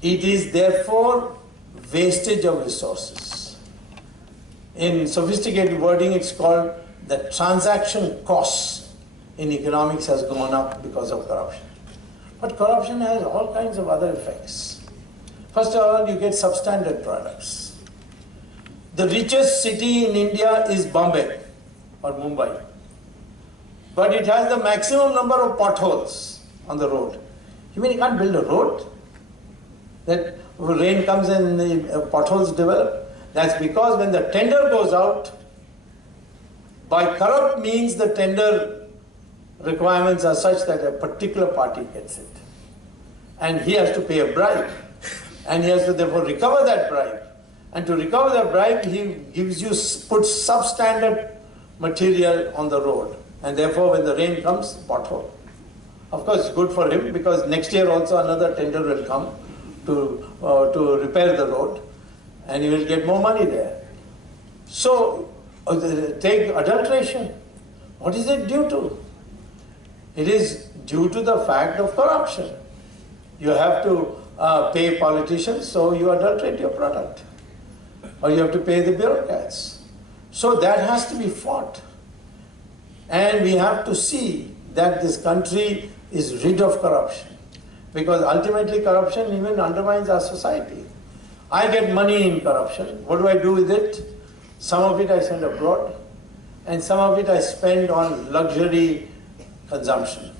It is therefore wastage of resources. In sophisticated wording, it's called the transaction costs in economics has gone up because of corruption. But corruption has all kinds of other effects. First of all, you get substandard products. The richest city in India is Bombay or Mumbai. But it has the maximum number of potholes on the road. You mean you can't build a road? That rain comes and the potholes develop? That's because when the tender goes out, by corrupt means the tender requirements are such that a particular party gets it. And he has to pay a bribe. And he has to therefore recover that bribe. And to recover that bribe, he puts substandard material on the road. And therefore when the rain comes, pothole. Of course it's good for him because next year also another tender will come to repair the road. And he will get more money there. So take adulteration. What is it due to? It is due to the fact of corruption. You have to pay politicians, so you adulterate your product. Or you have to pay the bureaucrats. So that has to be fought. And we have to see that this country is rid of corruption. Because ultimately corruption even undermines our society. I get money in corruption. What do I do with it? Some of it I send abroad, and some of it I spend on luxury consumption.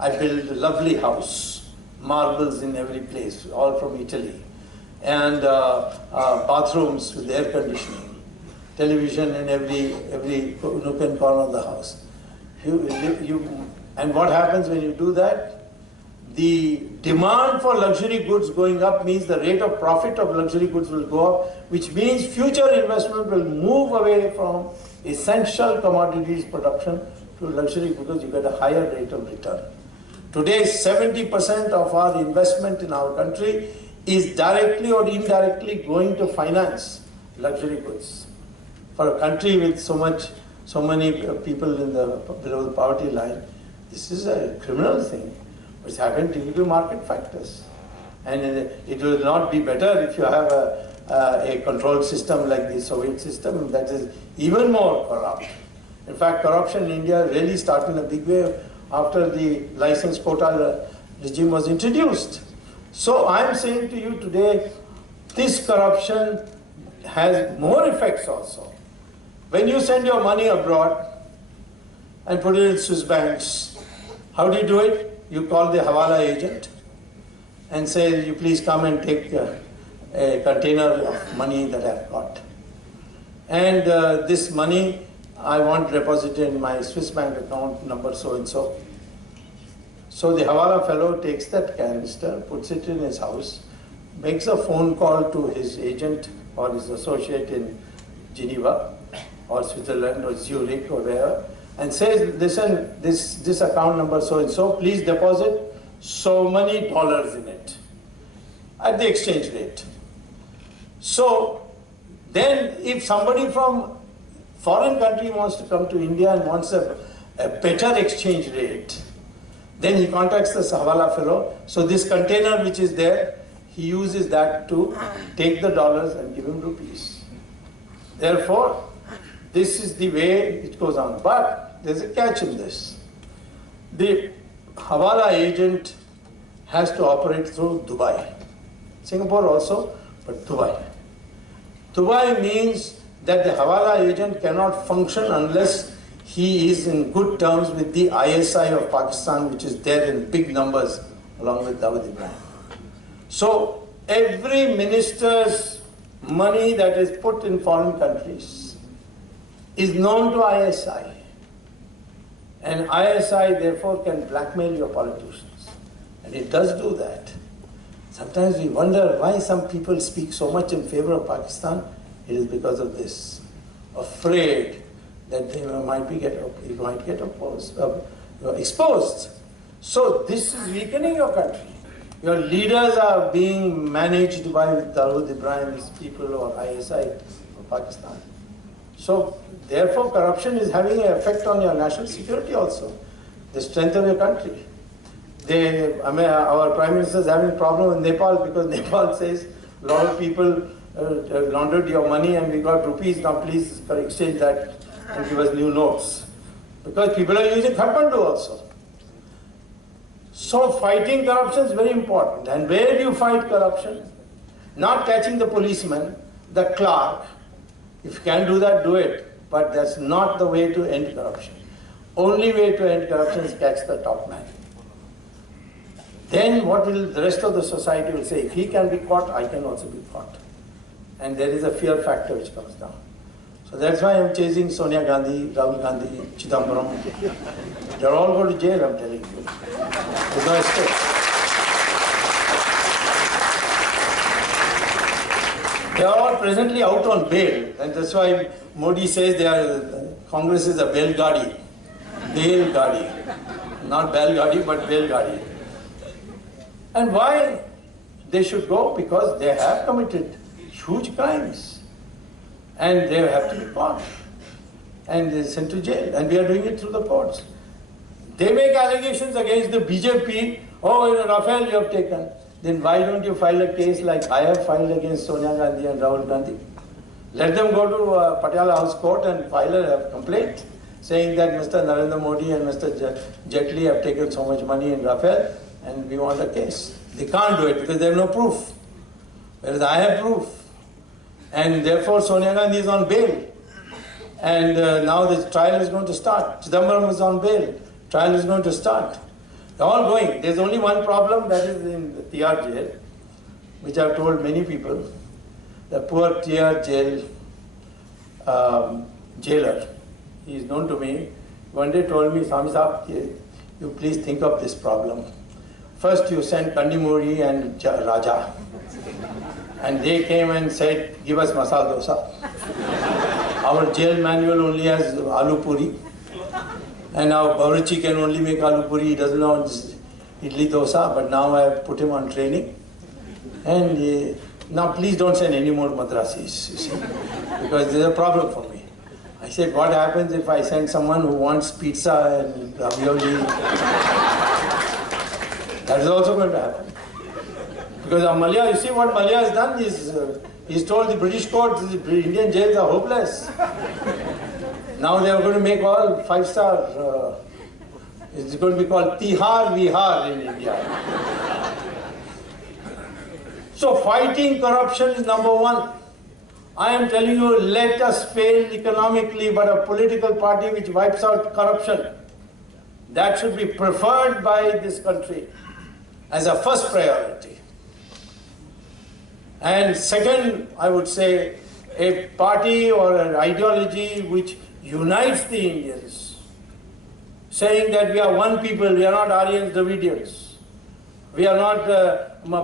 I build a lovely house, marbles in every place, all from Italy, and bathrooms with air conditioning, television in every nook and corner of the house. And what happens when you do that? The demand for luxury goods going up means the rate of profit of luxury goods will go up, which means future investment will move away from essential commodities production to luxury because you get a higher rate of return. Today, 70% of our investment in our country is directly or indirectly going to finance luxury goods. For a country with so many people in below the poverty line, this is a criminal thing. It's happened due to market factors. And it will not be better if you have a control system like the Soviet system that is even more corrupt. In fact, corruption in India really started in a big way after the license quota regime was introduced. So I'm saying to you today, this corruption has more effects also. When you send your money abroad and put it in Swiss banks, how do you do it? You call the Hawala agent and say, you please come and take a container of money that I've got. And this money, I want deposited in my Swiss bank account number so-and-so. So the Hawala fellow takes that canister, puts it in his house, makes a phone call to his agent or his associate in Geneva or Switzerland or Zurich or wherever, and says, listen, this account number so-and-so, please deposit so many dollars in it at the exchange rate. So then if somebody from foreign country wants to come to India and wants a better exchange rate, then he contacts the Hawala fellow. So this container which is there, he uses that to take the dollars and give him rupees. Therefore, this is the way it goes on. But there's a catch in this. The Hawala agent has to operate through Dubai. Singapore also, but Dubai. Dubai means that the Hawala agent cannot function unless he is in good terms with the ISI of Pakistan, which is there in big numbers along with Dawood Ibrahim. So every minister's money that is put in foreign countries is known to ISI. And ISI therefore can blackmail your politicians. And it does do that. Sometimes we wonder why some people speak so much in favor of Pakistan. It is because of this. Afraid that they might get exposed. So this is weakening your country. Your leaders are being managed by Dawood Ibrahim's people or ISI of Pakistan. So therefore corruption is having an effect on your national security also, the strength of your country. Our Prime Minister is having a problem with Nepal because Nepal says a lot of people laundered your money and we got rupees, now please exchange that and give us new notes. Because people are using Kathmandu also. So fighting corruption is very important. And where do you fight corruption? Not catching the policeman, the clerk. If you can do that, do it. But that's not the way to end corruption. Only way to end corruption is catch the top man. Then what will the rest of the society will say? If he can be caught, I can also be caught. And there is a fear factor which comes down. So that's why I'm chasing Sonia Gandhi, Rahul Gandhi, Chidambaram. They're all going to jail, I'm telling you. There's no escape. They are all presently out on bail, and that's why Modi says Congress is a bail gadi. Bail gadi. Not bail gadi, but bail gadi. And why they should go? Because they have committed huge crimes. And they have to be caught. And they're sent to jail. And we are doing it through the courts. They make allegations against the BJP. Oh, Rafale you have taken. Then why don't you file a case like I have filed against Sonia Gandhi and Rahul Gandhi? Let them go to Patiala House Court and file a complaint saying that Mr. Narendra Modi and Mr. Jaitley have taken so much money in Rafale and we want a case. They can't do it because they have no proof. Whereas I have proof. And therefore Sonia Gandhi is on bail. And now the trial is going to start. Chidambaram is on bail. Trial is going to start. They're all going. There's only one problem, that is in the Tihar jail, which I've told many people. The poor Tihar jail jailer, he is known to me, one day told me, Swami Sahib, you please think of this problem. First you sent Kandimuri and Raja, and they came and said, give us masala dosa. Our jail manual only has aloo puri, and now Baruchi can only make aloo puri, he doesn't know idli dosa, but now I have put him on training. And now please don't send any more madrasis, you see, because there's a problem for me. I said, what happens if I send someone who wants pizza and ravioli? That is also going to happen. Because Malia, you see what Malia has done is, he's told the British courts, the Indian jails are hopeless. Now they are going to make all 5-star, it's going to be called Tihar Vihar in India. So fighting corruption is number one. I am telling you, let us fail economically, but a political party which wipes out corruption, that should be preferred by this country as a first priority. And second, I would say, a party or an ideology which unites the Indians, saying that we are one people, we are not Aryans, Dravidians, we are not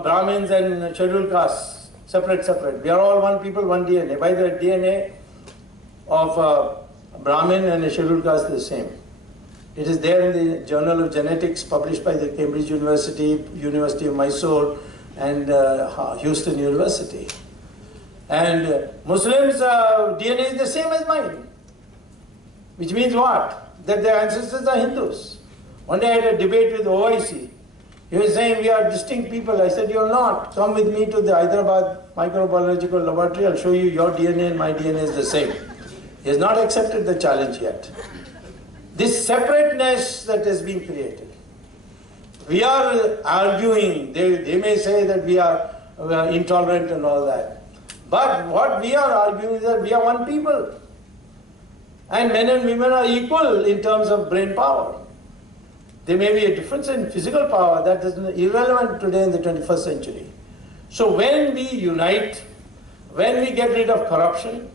Brahmins and scheduled castes. Separate. We are all one people, one DNA. By the DNA of a Brahmin and a scheduled caste is the same. It is there in the Journal of Genetics published by the Cambridge University, University of Mysore, and Houston University. And Muslims' DNA is the same as mine. Which means what? That their ancestors are Hindus. One day I had a debate with OIC. He was saying, we are distinct people. I said, you're not. Come with me to the Hyderabad microbiological laboratory. I'll show you your DNA and my DNA is the same. He has not accepted the challenge yet. This separateness that has been created. We are arguing. They may say that we are intolerant and all that. But what we are arguing is that we are one people. And men and women are equal in terms of brain power. There may be a difference in physical power that is irrelevant today in the 21st century. So when we unite, when we get rid of corruption,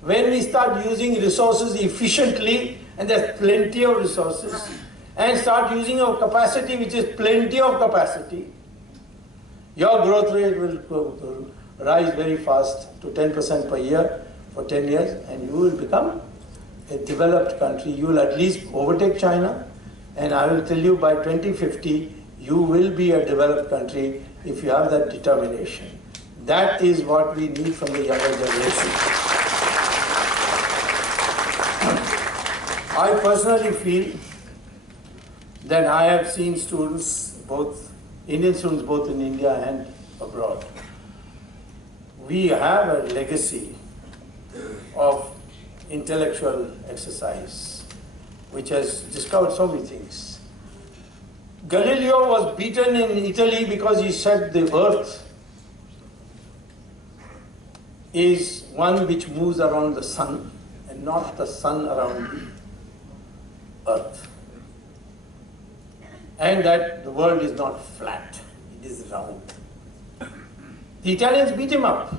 when we start using resources efficiently, and there's plenty of resources, and start using our capacity, which is plenty of capacity, your growth rate will rise very fast to 10% per year for 10 years, and you will become a developed country. You will at least overtake China. And I will tell you, by 2050, you will be a developed country if you have that determination. That is what we need from the younger generation. I personally feel that I have seen students, Indian students both in India and abroad. We have a legacy of intellectual exercise, which has discovered so many things. Galileo was beaten in Italy because he said the earth is one which moves around the sun and not the sun around the earth. And that the world is not flat, it is round. The Italians beat him up.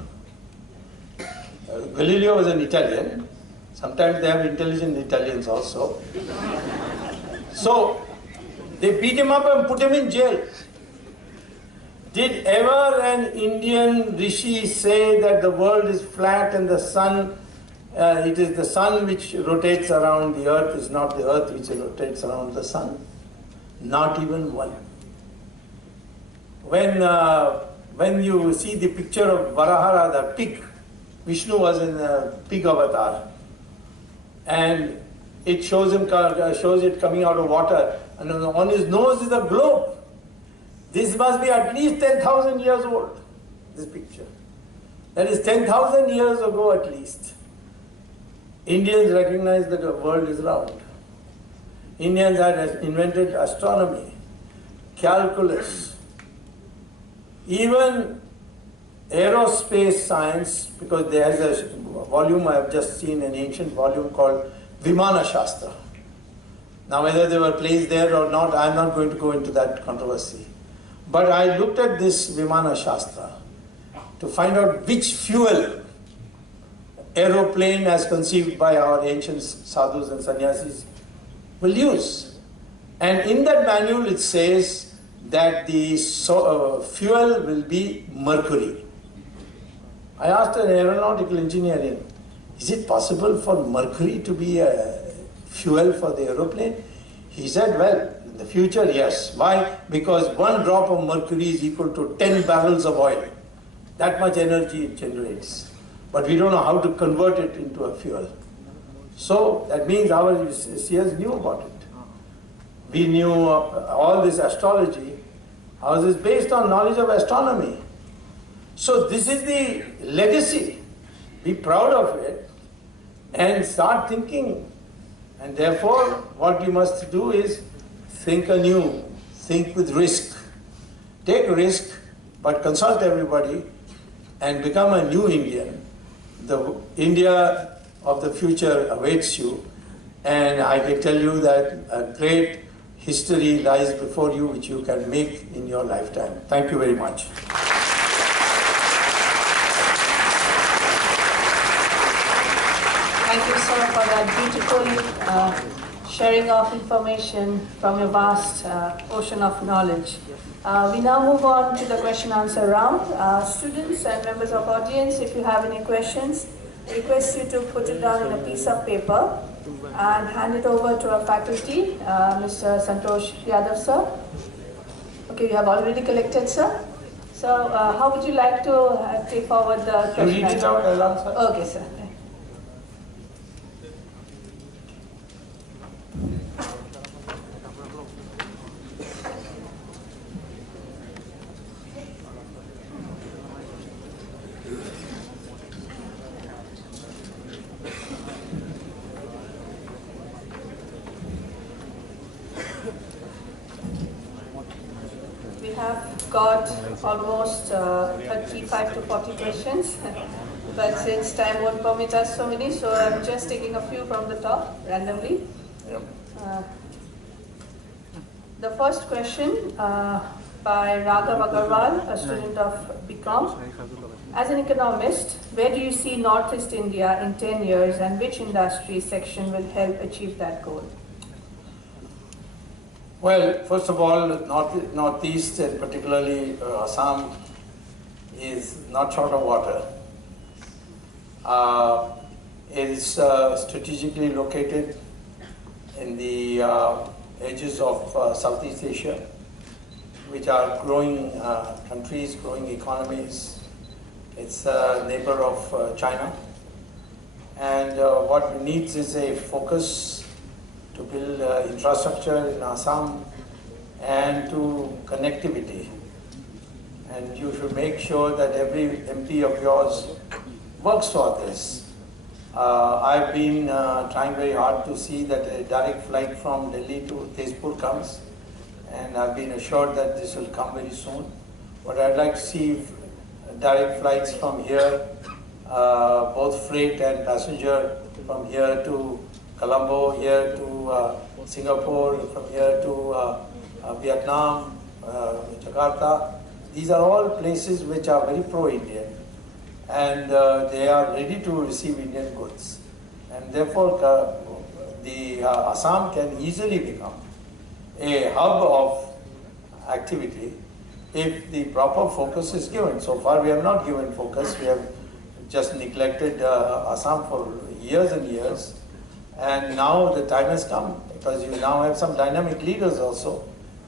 Galileo was an Italian. Sometimes they have intelligent Italians also. So they beat him up and put him in jail. Did ever an Indian rishi say that the world is flat and the sun, it is the sun which rotates around the earth, is not the earth which rotates around the sun? Not even one. When you see the picture of Varahara, the pig, Vishnu was in the pig avatar. And it shows it coming out of water, and on his nose is a globe. This must be at least 10,000 years old, this picture. That is 10,000 years ago at least. Indians recognized that the world is round. Indians had invented astronomy, calculus, even aerospace science, because there is a volume I have just seen, an ancient volume called Vimana Shastra. Now whether they were placed there or not, I'm not going to go into that controversy. But I looked at this Vimana Shastra to find out which fuel aeroplane as conceived by our ancient sadhus and sannyasis will use. And in that manual it says that the fuel will be mercury. I asked an aeronautical engineer, is it possible for mercury to be a fuel for the aeroplane? He said, well, in the future, yes. Why? Because one drop of mercury is equal to 10 barrels of oil. That much energy it generates. But we don't know how to convert it into a fuel. So that means our seers knew about it. We knew all this astrology. Ours is based on knowledge of astronomy. So this is the legacy. Be proud of it and start thinking. And therefore, what you must do is think anew, think with risk. Take risk, but consult everybody and become a new Indian. The India of the future awaits you, and I can tell you that a great history lies before you which you can make in your lifetime. Thank you very much. Thank you, sir, for that beautiful sharing of information from your vast ocean of knowledge. We now move on to the question-answer round. Students and members of audience, if you have any questions, I request you to put it down on a piece of paper and hand it over to our faculty, Mr. Santosh Yadav, sir. Okay, you have already collected, sir. So, how would you like to take forward the question? You read it out, I'll answer. Okay, sir. Got almost 35 to 40 questions, but since time won't permit us so many, so I'm just taking a few from the top randomly. Yep. The first question by Raghav Agarwal, a student of BCom. As an economist, where do you see Northeast India in 10 years and which industry section will help achieve that goal? Well, first of all, Northeast and particularly Assam is not short of water. It is strategically located in the edges of Southeast Asia, which are growing countries, growing economies. It's a neighbor of China. And what it needs is a focus to build infrastructure in Assam and to connectivity. And you should make sure that every MP of yours works for this. I've been trying very hard to see that a direct flight from Delhi to Tezpur comes, and I've been assured that this will come very soon. But I'd like to see direct flights from here, both freight and passenger, from here to Colombo, here to Singapore, from here to Vietnam, Jakarta. These are all places which are very pro-Indian, and they are ready to receive Indian goods. And therefore, the Assam can easily become a hub of activity if the proper focus is given. So far, we have not given focus. We have just neglected Assam for years and years. And now the time has come, because you now have some dynamic leaders also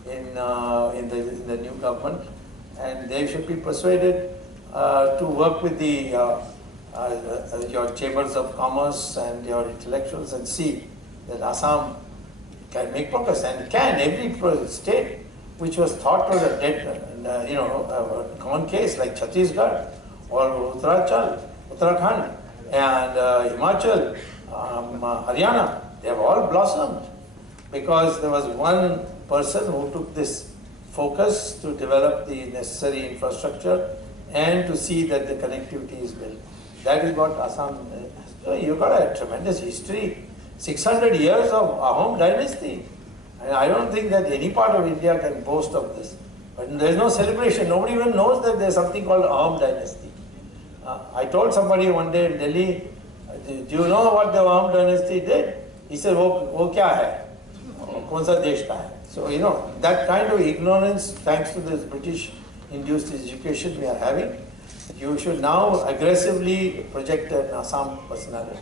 in the new government, and they should be persuaded to work with your chambers of commerce and your intellectuals and see that Assam can make progress, and can. Every state which was thought was a dead, a common case, like Chhattisgarh or Uttarakhand and Himachal, Haryana, they have all blossomed because there was one person who took this focus to develop the necessary infrastructure and to see that the connectivity is built. That is what Assam is. So you've got a tremendous history, 600 years of Ahom dynasty. And I don't think that any part of India can boast of this. But there's no celebration. Nobody even knows that there's something called Ahom dynasty. I told somebody one day in Delhi, do you know what the Ahom dynasty did? He said, wo kya hai? Kaun sa desh ka hai? So, you know, that kind of ignorance, thanks to this British-induced education we are having, you should now aggressively project an Assam personality.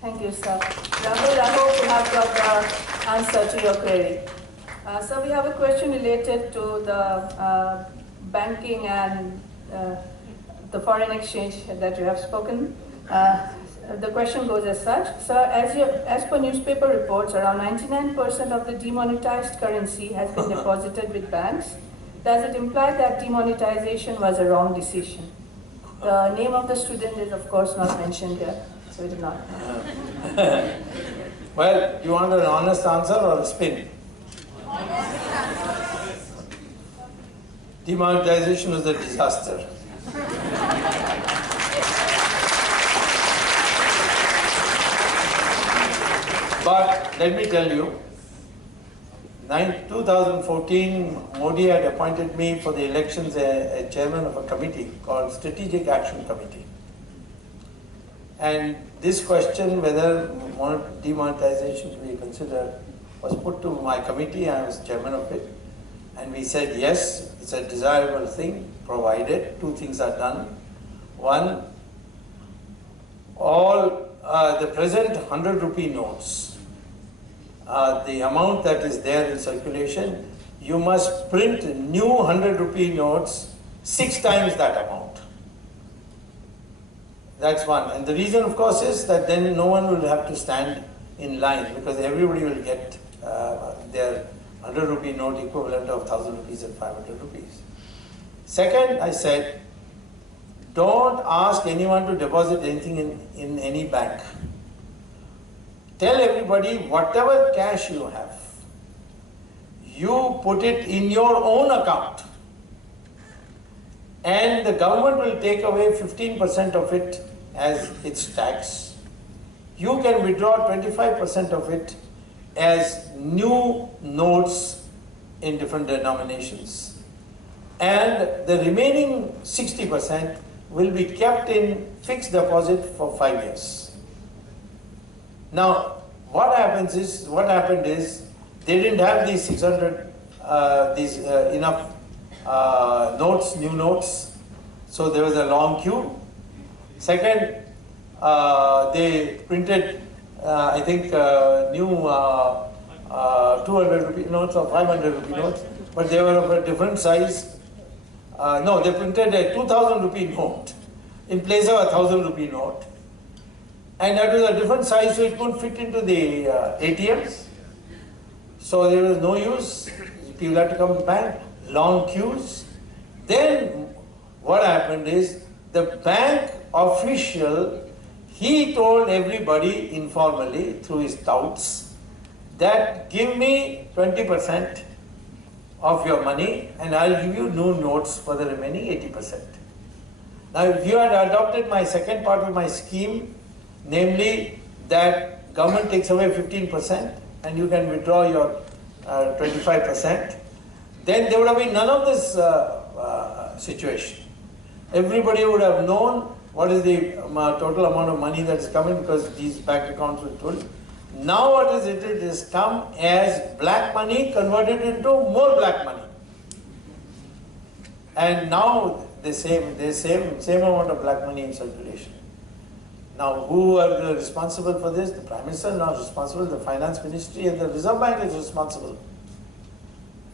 Thank you, sir. Rahul, I hope you have got the answer to your query. So we have a question related to the banking and the foreign exchange that you have spoken. The question goes as such. Sir, as per newspaper reports, around 99% of the demonetized currency has been deposited with banks. Does it imply that demonetization was a wrong decision? The name of the student is, of course, not mentioned here, so we do not know. Well, you want an honest answer or a spin? Demonetization was a disaster. But let me tell you, 2014, Modi had appointed me for the elections as chairman of a committee called Strategic Action Committee. And this question, whether demonetization should be considered, was put to my committee. I was chairman of it. And we said, yes, it's a desirable thing, provided two things are done. One, all the present 100 rupee notes, the amount that is there in circulation, you must print new 100 rupee notes 6 times that amount. That's one. And the reason, of course, is that then no one will have to stand in line, because everybody will get their 100 rupee note equivalent of 1,000 rupees and 500 rupees. Second, I said, don't ask anyone to deposit anything in any bank. Tell everybody, whatever cash you have, you put it in your own account. And the government will take away 15% of it as its tax. You can withdraw 25% of it as new notes in different denominations. And the remaining 60% will be kept in fixed deposit for 5 years. Now, what happened is, they didn't have these 600, enough notes, new notes, so there was a long queue. Second, they printed, I think, new 200 rupee notes or 500 rupee notes, but they were of a different size. No, they printed a 2,000 rupee note in place of a 1,000 rupee note. And that was a different size, so it couldn't fit into the ATMs. So there was no use. People had to come to the bank, long queues. Then what happened is, the bank official, he told everybody informally through his touts that give me 20% of your money and I'll give you new notes for the remaining 80%. Now, if you had adopted my second part of my scheme, namely that government takes away 15% and you can withdraw your 25%, then there would have been none of this situation. Everybody would have known what is the total amount of money that is coming, because these bank accounts were told. Now what is it? It has come as black money converted into more black money. And now the same amount of black money in circulation. Now, who are responsible for this? The Prime Minister is not responsible, the Finance Ministry and the Reserve Bank is responsible.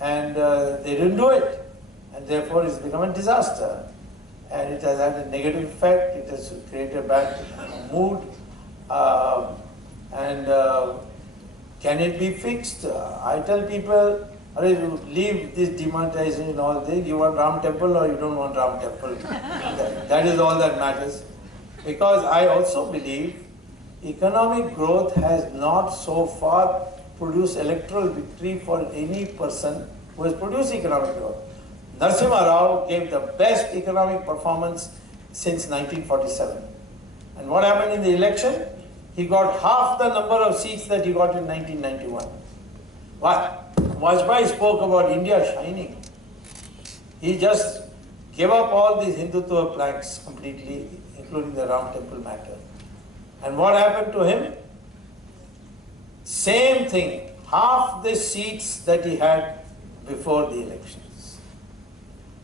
And they didn't do it. And therefore it's become a disaster. And it has had a negative effect, it has created a bad mood. Can it be fixed? I tell people, leave this demonetization and all this. You want Ram Temple or you don't want Ram Temple? That is all that matters. Because I also believe economic growth has not so far produced electoral victory for any person who has produced economic growth. Narasimha Rao gave the best economic performance since 1947. And what happened in the election? he got half the number of seats that he got in 1991. Why? Vajpayee spoke about India shining. He just gave up all these Hindutva planks completely, including the Ram Temple matter. And what happened to him? Same thing, half the seats that he had before the elections.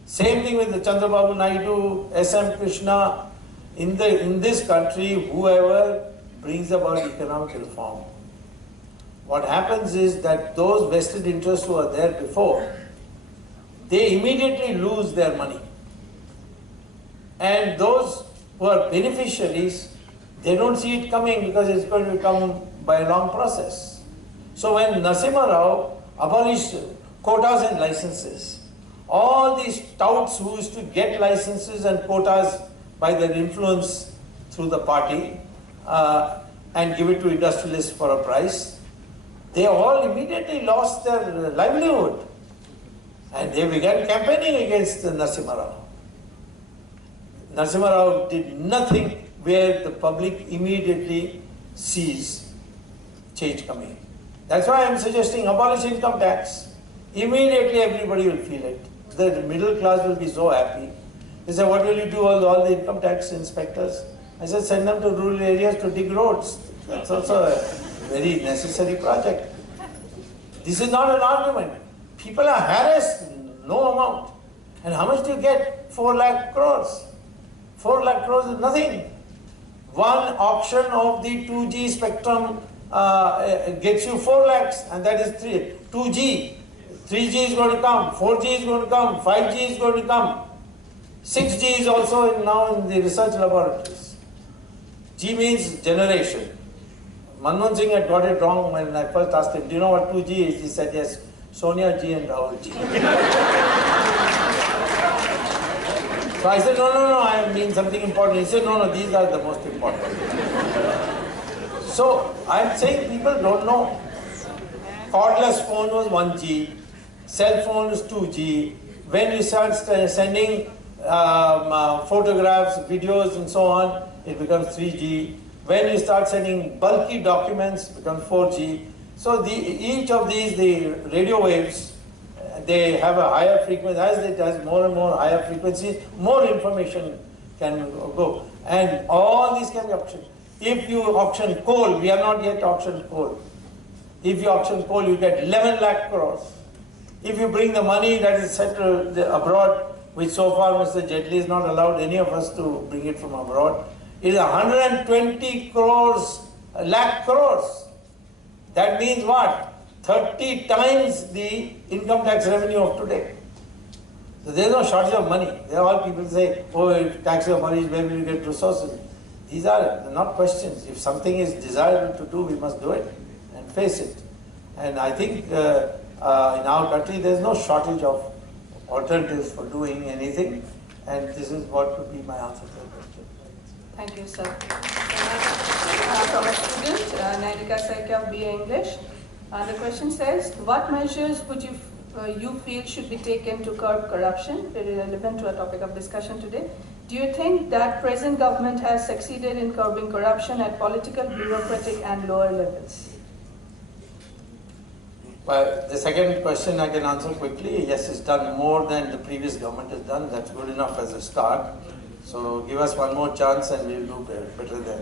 Same thing with the Chandrababu Naidu, S.M. Krishna. In this country, whoever brings about economic reform, what happens is that those vested interests who are there before, they immediately lose their money. And those who are beneficiaries, they don't see it coming because it's going to come by a long process. So when Narasimha Rao abolished quotas and licenses, all these touts who used to get licenses and quotas by their influence through the party and give it to industrialists for a price, they all immediately lost their livelihood. And they began campaigning against Narasimha Rao. Narasimha Rao did nothing where the public immediately sees change coming. That's why I'm suggesting abolish income tax. Immediately everybody will feel it. The middle class will be so happy. They say, what will you do with all the income tax inspectors? I said, send them to rural areas to dig roads. That's also a very necessary project. This is not an argument. People are harassed, no amount. And how much do you get? 4 lakh crores. 4 lakh crores is nothing. One auction of the 2G spectrum gets you 4 lakhs, and that is 2G. 3G is going to come, 4G is going to come, 5G is going to come. 6G is also now in the research laboratories. G means generation. Manmohan Singh had got it wrong when I first asked him, do you know what 2G is? He said, yes, Sonia G and Rahul G. So I said, no, I mean something important. He said, no, these are the most important. So I'm saying people don't know. Cordless phone was 1G, cell phone was 2G. When you start sending photographs, videos and so on, it becomes 3G. When you start sending bulky documents, it becomes 4G. So each of these, the radio waves, they have a higher frequency. As it has more and more higher frequencies, more information can go. And all these can be auctioned. If you auction coal, we have not yet auctioned coal. If you auction coal, you get 11 lakh crores. If you bring the money that is settled abroad, which so far Mr. Jaitley is not allowed any of us to bring it from abroad, it is 120 crores, lakh crores. That means what? 30 times the income tax revenue of today. So there is no shortage of money. There are all people say, oh, if tax is abolished, where will you get resources? These are not questions. If something is desirable to do, we must do it and face it. And I think in our country, there is no shortage of alternatives for doing anything. And this is what would be my answer to the question. Thank you, sir. From a student, Naidika Saikya of BA English. The question says, what measures would you feel should be taken to curb corruption? Very relevant to our topic of discussion today. Do you think that present government has succeeded in curbing corruption at political, bureaucratic and lower levels? Well, the second question I can answer quickly. Yes, it's done more than the previous government has done. That's good enough as a start. So give us one more chance and we'll do better then.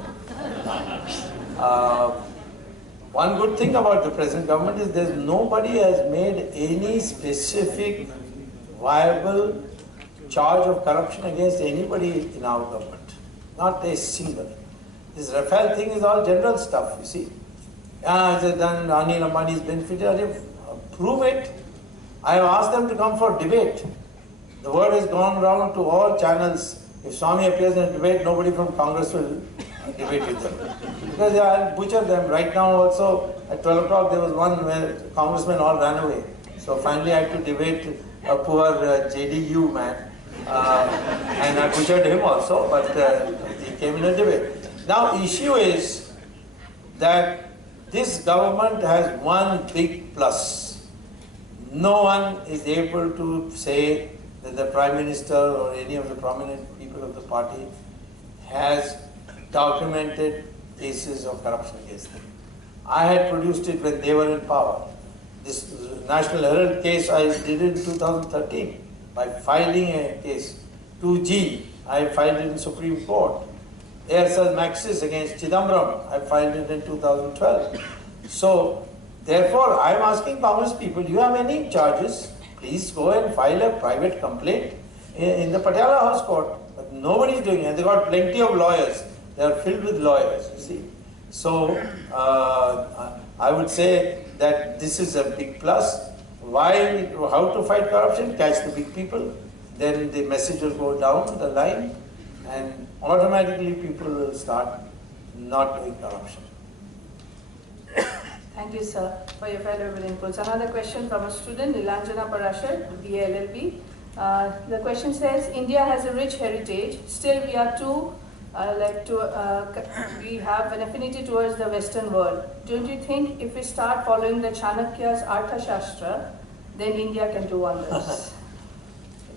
One good thing about the present government is nobody has made any specific viable charge of corruption against anybody in our government. Not a single. This Rafale thing is all general stuff, you see. Then Anil Ambani's benefited. Prove it. I have asked them to come for debate. The word has gone round to all channels. If Swamy appears in a debate, nobody from Congress will debate with them. Because they are butcher them. Right now also, at 12 o'clock, there was one where congressmen all ran away. So finally I had to debate a poor JDU man. And I butchered him also, but he came in a debate. Now, issue is that this government has one big plus. No one is able to say that the Prime Minister or any of the prominent people of the party has documented cases of corruption against them. I had produced it when they were in power. This National Herald case I did in 2013 by filing a case. 2G, I filed it in Supreme Court. Aircel Maxis against Chidambaram, I filed it in 2012. So, therefore, I am asking Congress people, do you have any charges? Please go and file a private complaint in the Patiala House Court. But nobody is doing it. And they've got plenty of lawyers. They are filled with lawyers, you see. So, I would say that this is a big plus. Why, how to fight corruption? Catch the big people. Then the message will go down the line and automatically people will start not doing corruption. Thank you, sir, for your valuable inputs. Another question from a student, Nilanjana Parashar, BLLB. The question says, India has a rich heritage, still we are we have an affinity towards the Western world. Don't you think if we start following the Chanakya's Arthashastra, then India can do wonders?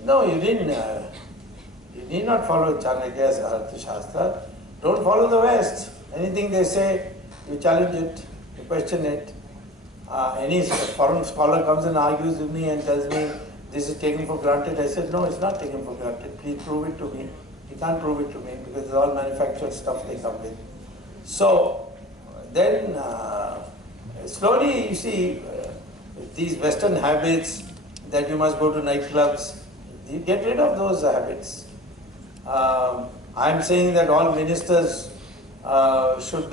No, you didn't. You need not follow Chanakya's Arthashastra. Don't follow the West. Anything they say, you challenge it, you question it. Any foreign scholar comes and argues with me and tells me this is taken for granted. I said, no, it's not taken for granted. Please prove it to me. You can't prove it to me because it's all manufactured stuff they come with. So then slowly you see these Western habits that you must go to nightclubs, you get rid of those habits. I'm saying that all ministers should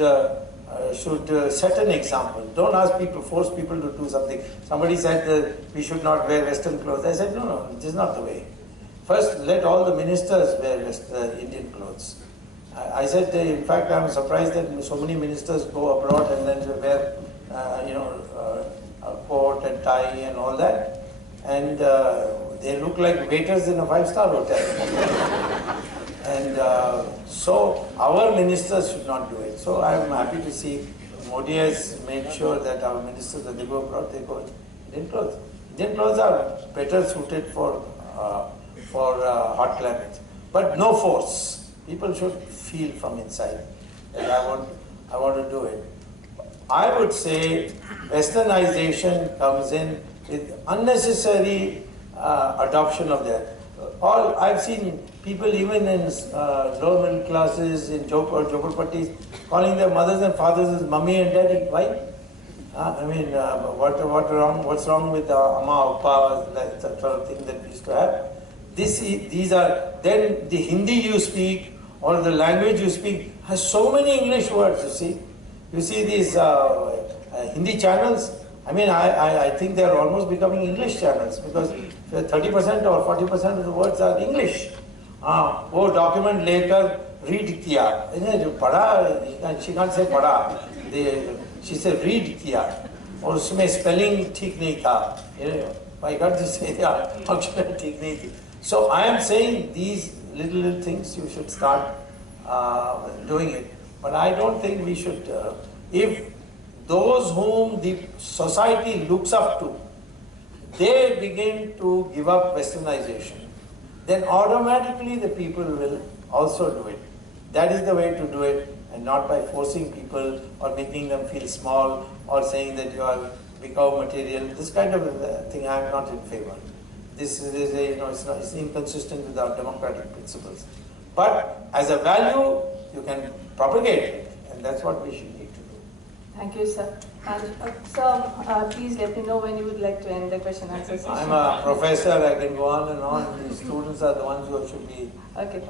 set an example. Don't ask people, force people to do something. Somebody said that we should not wear Western clothes. I said, no, this is not the way. First, let all the ministers wear Indian clothes. I said, in fact, I'm surprised that so many ministers go abroad and then wear, a coat and tie and all that. And they look like waiters in a five-star hotel. And so our ministers should not do it. So I'm happy to see Modi has made sure that our ministers, when they go abroad, they go in Indian clothes. Indian clothes are better suited for hot climates. But no force. People should feel from inside that I want to do it. I would say westernization comes in with unnecessary adoption of that. I've seen people even in lower middle classes, in Jhopalpattis, calling their mothers and fathers as mummy and daddy. Why? What's wrong with Amma, Appa, that sort of thing that we used to have? These are, then the Hindi you speak or the language you speak has so many English words, you see. You see these Hindi channels, I think they are almost becoming English channels because 30% or 40% of the words are English. Oh, document later, read kiya. Pada, she can't say pada. She said read kiya. Or usme spelling theek nahi tha. I can't just say functional theek nahi thi. So I am saying these little things you should start doing it. But I don't think we should, if those whom the society looks up to, they begin to give up westernization, then automatically the people will also do it. That is the way to do it, and not by forcing people or making them feel small or saying that you are become material. This kind of thing I am not in favor. This is it's inconsistent with our democratic principles. But as a value, you can propagate it, and that's what we should need to do. Thank you, sir. And sir, please let me know when you would like to end the question and answer session. I'm a professor, I can go on and on. The students are the ones who should be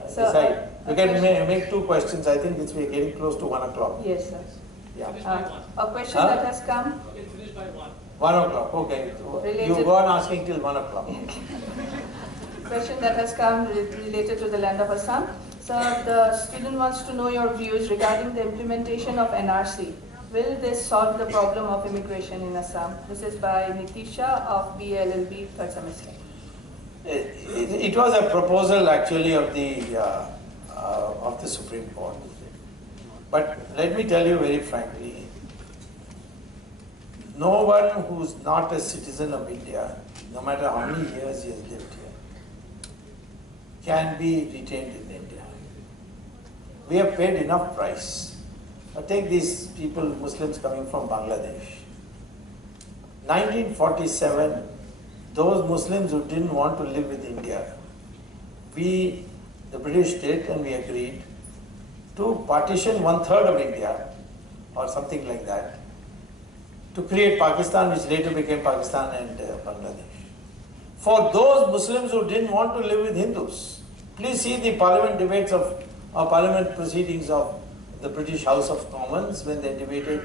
decide. You can make two questions. I think we're getting close to 1 o'clock. Yes, sir. Yeah. A question that has come. 1 o'clock, okay. You go on asking till 1 o'clock. Question that has come related to the land of Assam. So the student wants to know your views regarding the implementation of NRC. Will this solve the problem of immigration in Assam? This is by Nitisha of BLLB, third semester. It was a proposal actually of the Supreme Court. But let me tell you very frankly, no one who's not a citizen of India, no matter how many years he has lived here, can be retained in India. We have paid enough price Take these people, Muslims coming from Bangladesh. 1947, those Muslims who didn't want to live with India, the British did, and we agreed to partition 1/3 of India, or something like that, to create Pakistan, which later became Pakistan and Bangladesh. For those Muslims who didn't want to live with Hindus, please see the parliament debates of parliament proceedings of the British House of Commons when they debated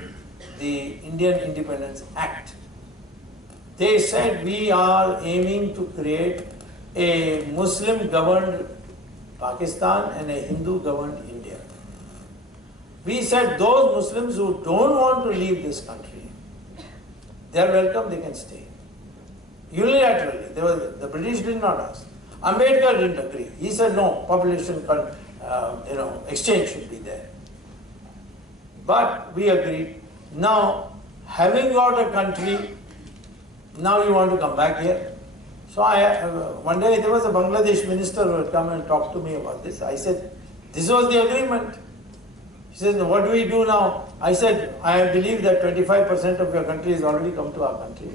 the Indian Independence Act. They said we are aiming to create a Muslim governed Pakistan and a Hindu governed India. We said those Muslims who don't want to leave this country, they are welcome, they can stay. Unilaterally, the British did not ask. Ambedkar didn't agree. He said no, population exchange should be there. But we agreed. Now, having got a country, now you want to come back here? So one day there was a Bangladesh minister who had come and talked to me about this. I said, this was the agreement. He said, what do we do now? I said, I believe that 25% of your country has already come to our country.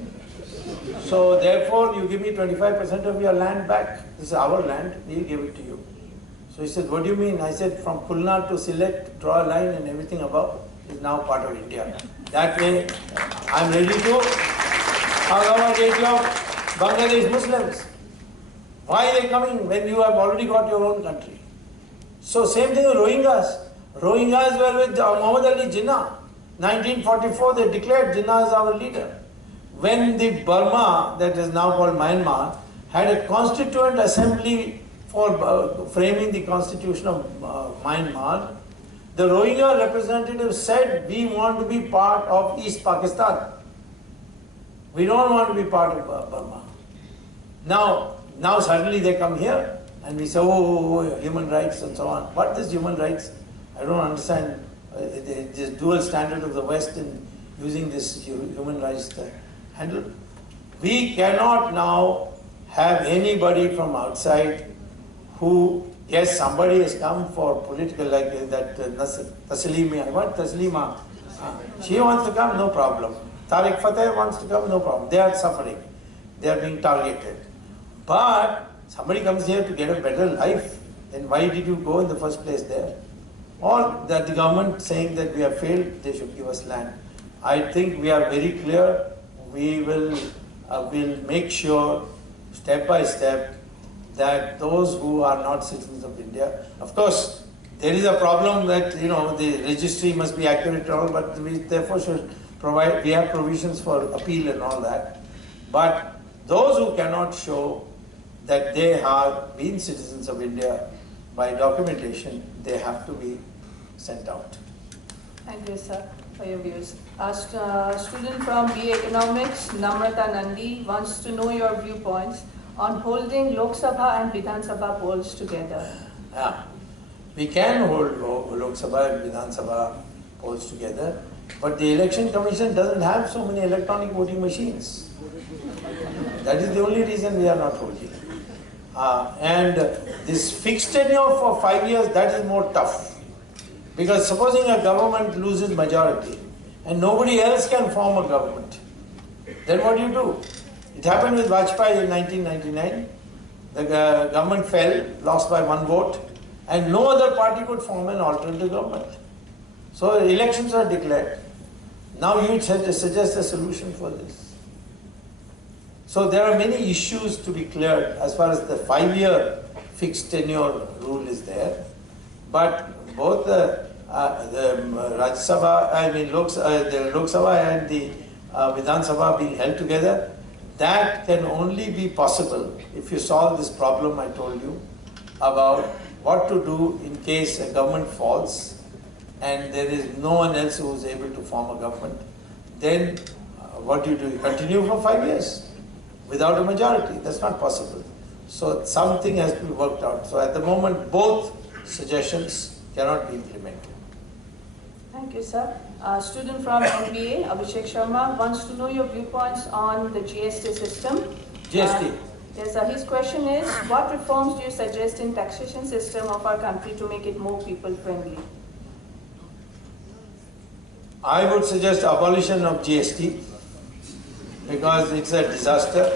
So therefore, you give me 25% of your land back. This is our land, we'll give it to you. So he said, what do you mean? I said, from Khulna to Sylhet, draw a line and everything above is now part of India. That way, I'm ready to accommodate your Bangladesh Muslims. Why are they coming when you have already got your own country? So same thing with Rohingyas. Rohingyas were with Muhammad Ali Jinnah. 1944, they declared Jinnah as our leader. When the Burma, that is now called Myanmar, had a constituent assembly for framing the constitution of Myanmar, the Rohingya representatives said, we want to be part of East Pakistan. We don't want to be part of Burma. Now suddenly they come here and we say, oh, human rights and so on. What is human rights? I don't understand this dual standard of the West in using this human rights handle. We cannot now have anybody from outside who, yes, somebody has come for political, like that Taslima, what Taslima? She wants to come, no problem. Tariq Fateh wants to come, no problem. They are suffering. They are being targeted. But somebody comes here to get a better life, then why did you go in the first place there? Or that the government saying that we have failed, they should give us land. I think we are very clear. We will make sure, step by step, that those who are not citizens of India, of course, there is a problem that, the registry must be accurate and all, but we therefore should provide, we have provisions for appeal and all that. But those who cannot show that they have been citizens of India by documentation, they have to be sent out. Thank you, sir, for your views. A student from BA Economics, Namrata Nandi, wants to know your viewpoints on holding Lok Sabha and Vidhan Sabha polls together. Yeah. We can hold Lok Sabha and Vidhan Sabha polls together, but the Election Commission doesn't have so many electronic voting machines. That is the only reason we are not holding. And this fixed tenure for 5 years, that is more tough. Because supposing a government loses majority and nobody else can form a government, then what do? It happened with Vajpayee in 1999. The government fell, lost by 1 vote, and no other party could form an alternative government. So elections are declared. Now you suggest a solution for this. So there are many issues to be cleared as far as the 5-year fixed tenure rule is there. But both the Rajya Sabha, the Lok Sabha and the Vidhan Sabha being held together, that can only be possible if you solve this problem I told you about what to do in case a government falls and there is no one else who is able to form a government. Then what do? You continue for 5 years without a majority. That's not possible. So something has to be worked out. So at the moment, both suggestions cannot be implemented. Thank you, sir. A student from MBA, Abhishek Sharma, wants to know your viewpoints on the GST system. GST? Yes, sir. His question is, what reforms do you suggest in taxation system of our country to make it more people-friendly? I would suggest abolition of GST because it's a disaster.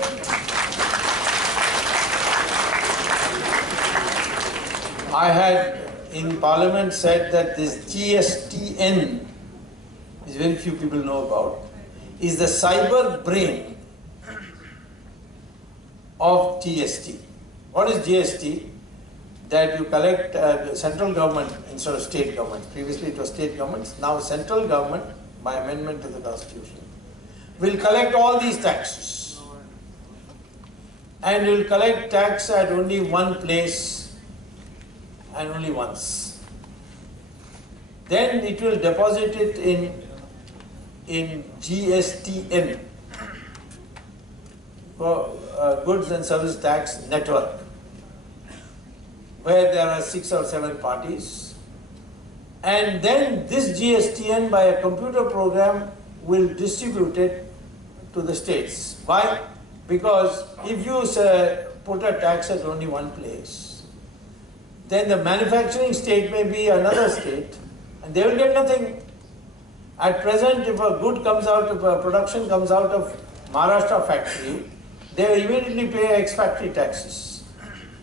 I had in Parliament said that this GSTN, which very few people know about, is the cyber brain of GST. What is GST? That you collect central government instead of state government. Previously it was state governments. Now central government, by amendment to the Constitution, will collect all these taxes. And will collect tax at only one place and only once. Then it will deposit it in GSTN, Goods and Service Tax Network, where there are 6 or 7 parties. And then this GSTN by a computer program will distribute it to the states. Why? Because if you put a tax at only one place, then the manufacturing state may be another state and they will get nothing. At present, if a good comes out, if a production comes out of Maharashtra factory, they immediately pay ex-factory taxes.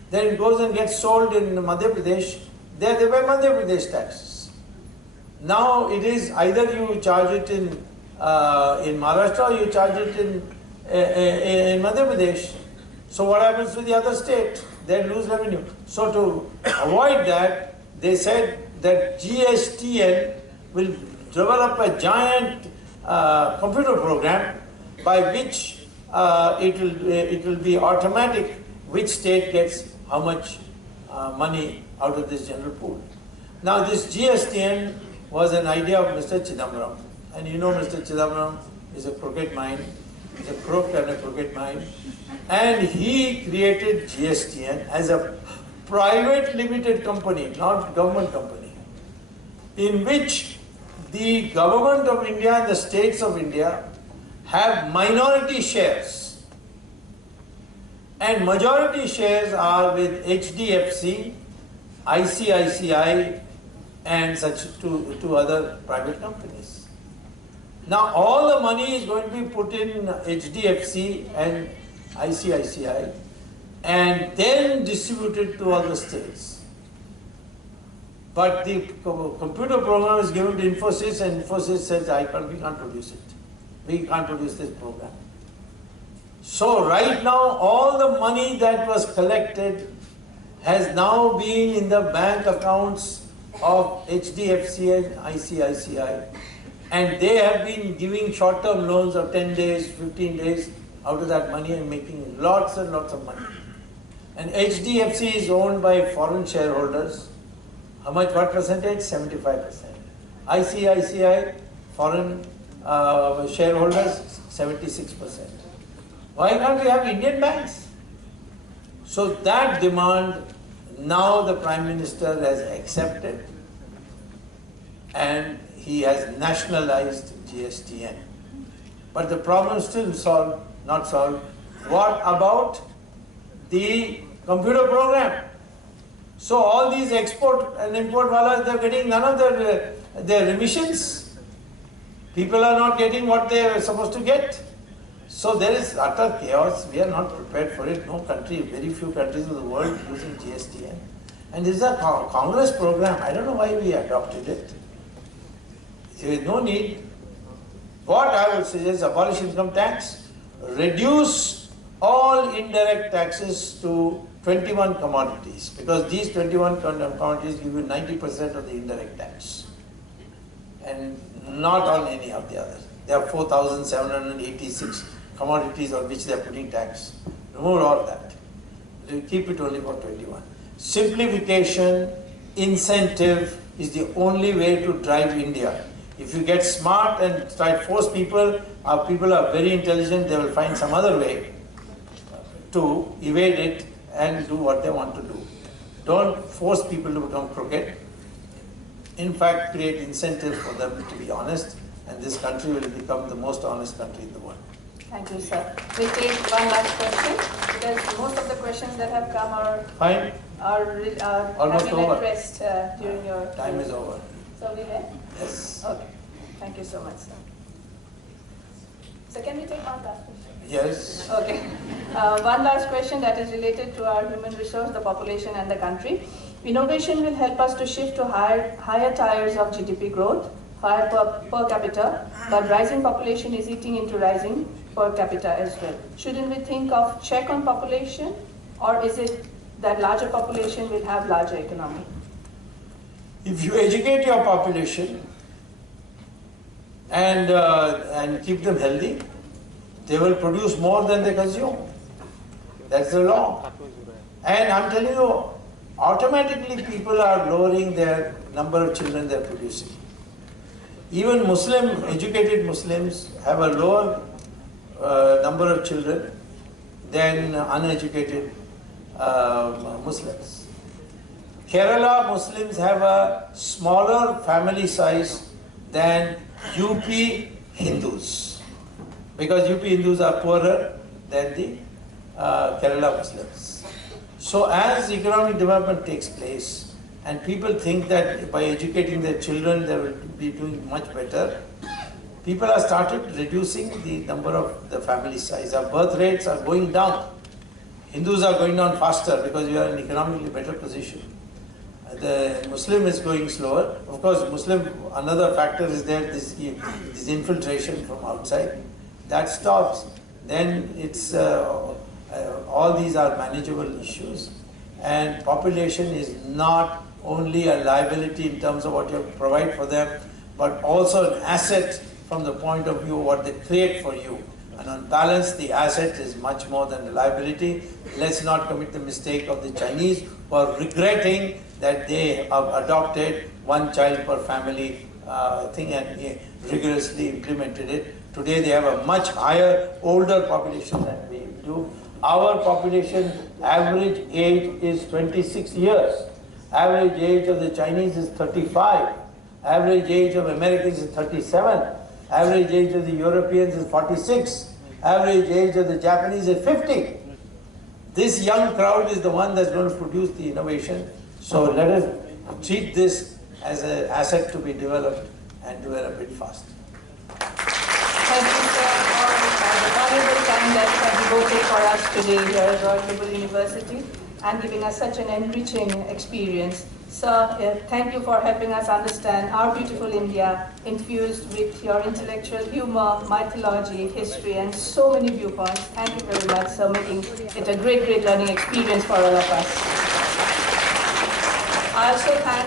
Then it goes and gets sold in Madhya Pradesh, there they pay Madhya Pradesh taxes. Now it is either you charge it in Maharashtra or you charge it in Madhya Pradesh. So what happens to the other state? They lose revenue. So to avoid that, they said that GSTN will develop a giant computer program by which it will be automatic which state gets how much money out of this general pool. Now this GSTN was an idea of Mr. Chidambaram, and you know Mr. Chidambaram is a crooked mind, he's a crook and a crooked mind, and he created GSTN as a private limited company, not government company, in which the government of India and the states of India have minority shares. And majority shares are with HDFC, ICICI, and such two other private companies. Now all the money is going to be put in HDFC and ICICI and then distributed to all the states. But the computer program is given to Infosys and Infosys says, we can't produce it. We can't produce this program. So right now, all the money that was collected has now been in the bank accounts of HDFC and ICICI, and they have been giving short-term loans of 10 days, 15 days out of that money and making lots and lots of money. And HDFC is owned by foreign shareholders. How much, what percentage? 75%. ICICI, foreign shareholders, 76%. Why can't we have Indian banks? So that demand now the Prime Minister has accepted and he has nationalized GSTN. But the problem is still not solved. What about the computer program? So all these export and import wallahs, they're getting none of their remissions. People are not getting what they are supposed to get. So there is utter chaos. We are not prepared for it. No country, very few countries of the world using GSTN. And this is a Congress program. I don't know why we adopted it. There is no need. What I would suggest, abolish income tax, reduce all indirect taxes to 21 commodities, because these 21 commodities give you 90% of the indirect tax, and not on any of the others. There are 4,786 commodities on which they are putting tax. Remove all that. Keep it only for 21. Simplification, incentive is the only way to drive India. If you get smart and try to force people, our people are very intelligent, they will find some other way to evade it and do what they want to do. Don't force people to become crooked. In fact, create incentives for them to be honest, and this country will become the most honest country in the world. Thank you, sir. We'll take one last question, because most of the questions that have come are fine. Almost have been addressed during your time is over. So we have? Yes. Okay. Thank you so much, sir. So can we take one last question? Yes. Okay. One last question that is related to our human resource, the population and the country. Innovation will help us to shift to higher tiers of GDP growth, higher per capita, but rising population is eating into rising per capita as well. Shouldn't we think of check on population, or is it that larger population will have larger economy? If you educate your population and keep them healthy, they will produce more than they consume. That's the law. And I'm telling you, automatically people are lowering their number of children they're producing. Even educated Muslims have a lower number of children than uneducated Muslims. Kerala Muslims have a smaller family size than UP Hindus, because UP Hindus are poorer than the Kerala Muslims. So as economic development takes place and people think that by educating their children they will be doing much better, people have started reducing the number of the family size. Our birth rates are going down. Hindus are going down faster because we are in economically better position. The Muslim is going slower. Of course, another factor is there, this infiltration from outside. That stops. Then it's all these are manageable issues. And population is not only a liability in terms of what you provide for them, but also an asset from the point of view of what they create for you. And on balance, the asset is much more than the liability. Let's not commit the mistake of the Chinese who are regretting that they have adopted one child per family thing and rigorously implemented it. Today they have a much higher, older population than we do. Our population average age is 26 years. Average age of the Chinese is 35. Average age of Americans is 37. Average age of the Europeans is 46. Average age of the Japanese is 50. This young crowd is the one that's going to produce the innovation. So let us treat this as an asset to be developed and develop it fast. Thank you, sir, for the valuable time that you have devoted for us today here at Royal Global University and giving us such an enriching experience. Sir, thank you for helping us understand our beautiful India, infused with your intellectual humor, mythology, history, and so many viewpoints. Thank you very much, sir, making it a great, great learning experience for all of us. I also thank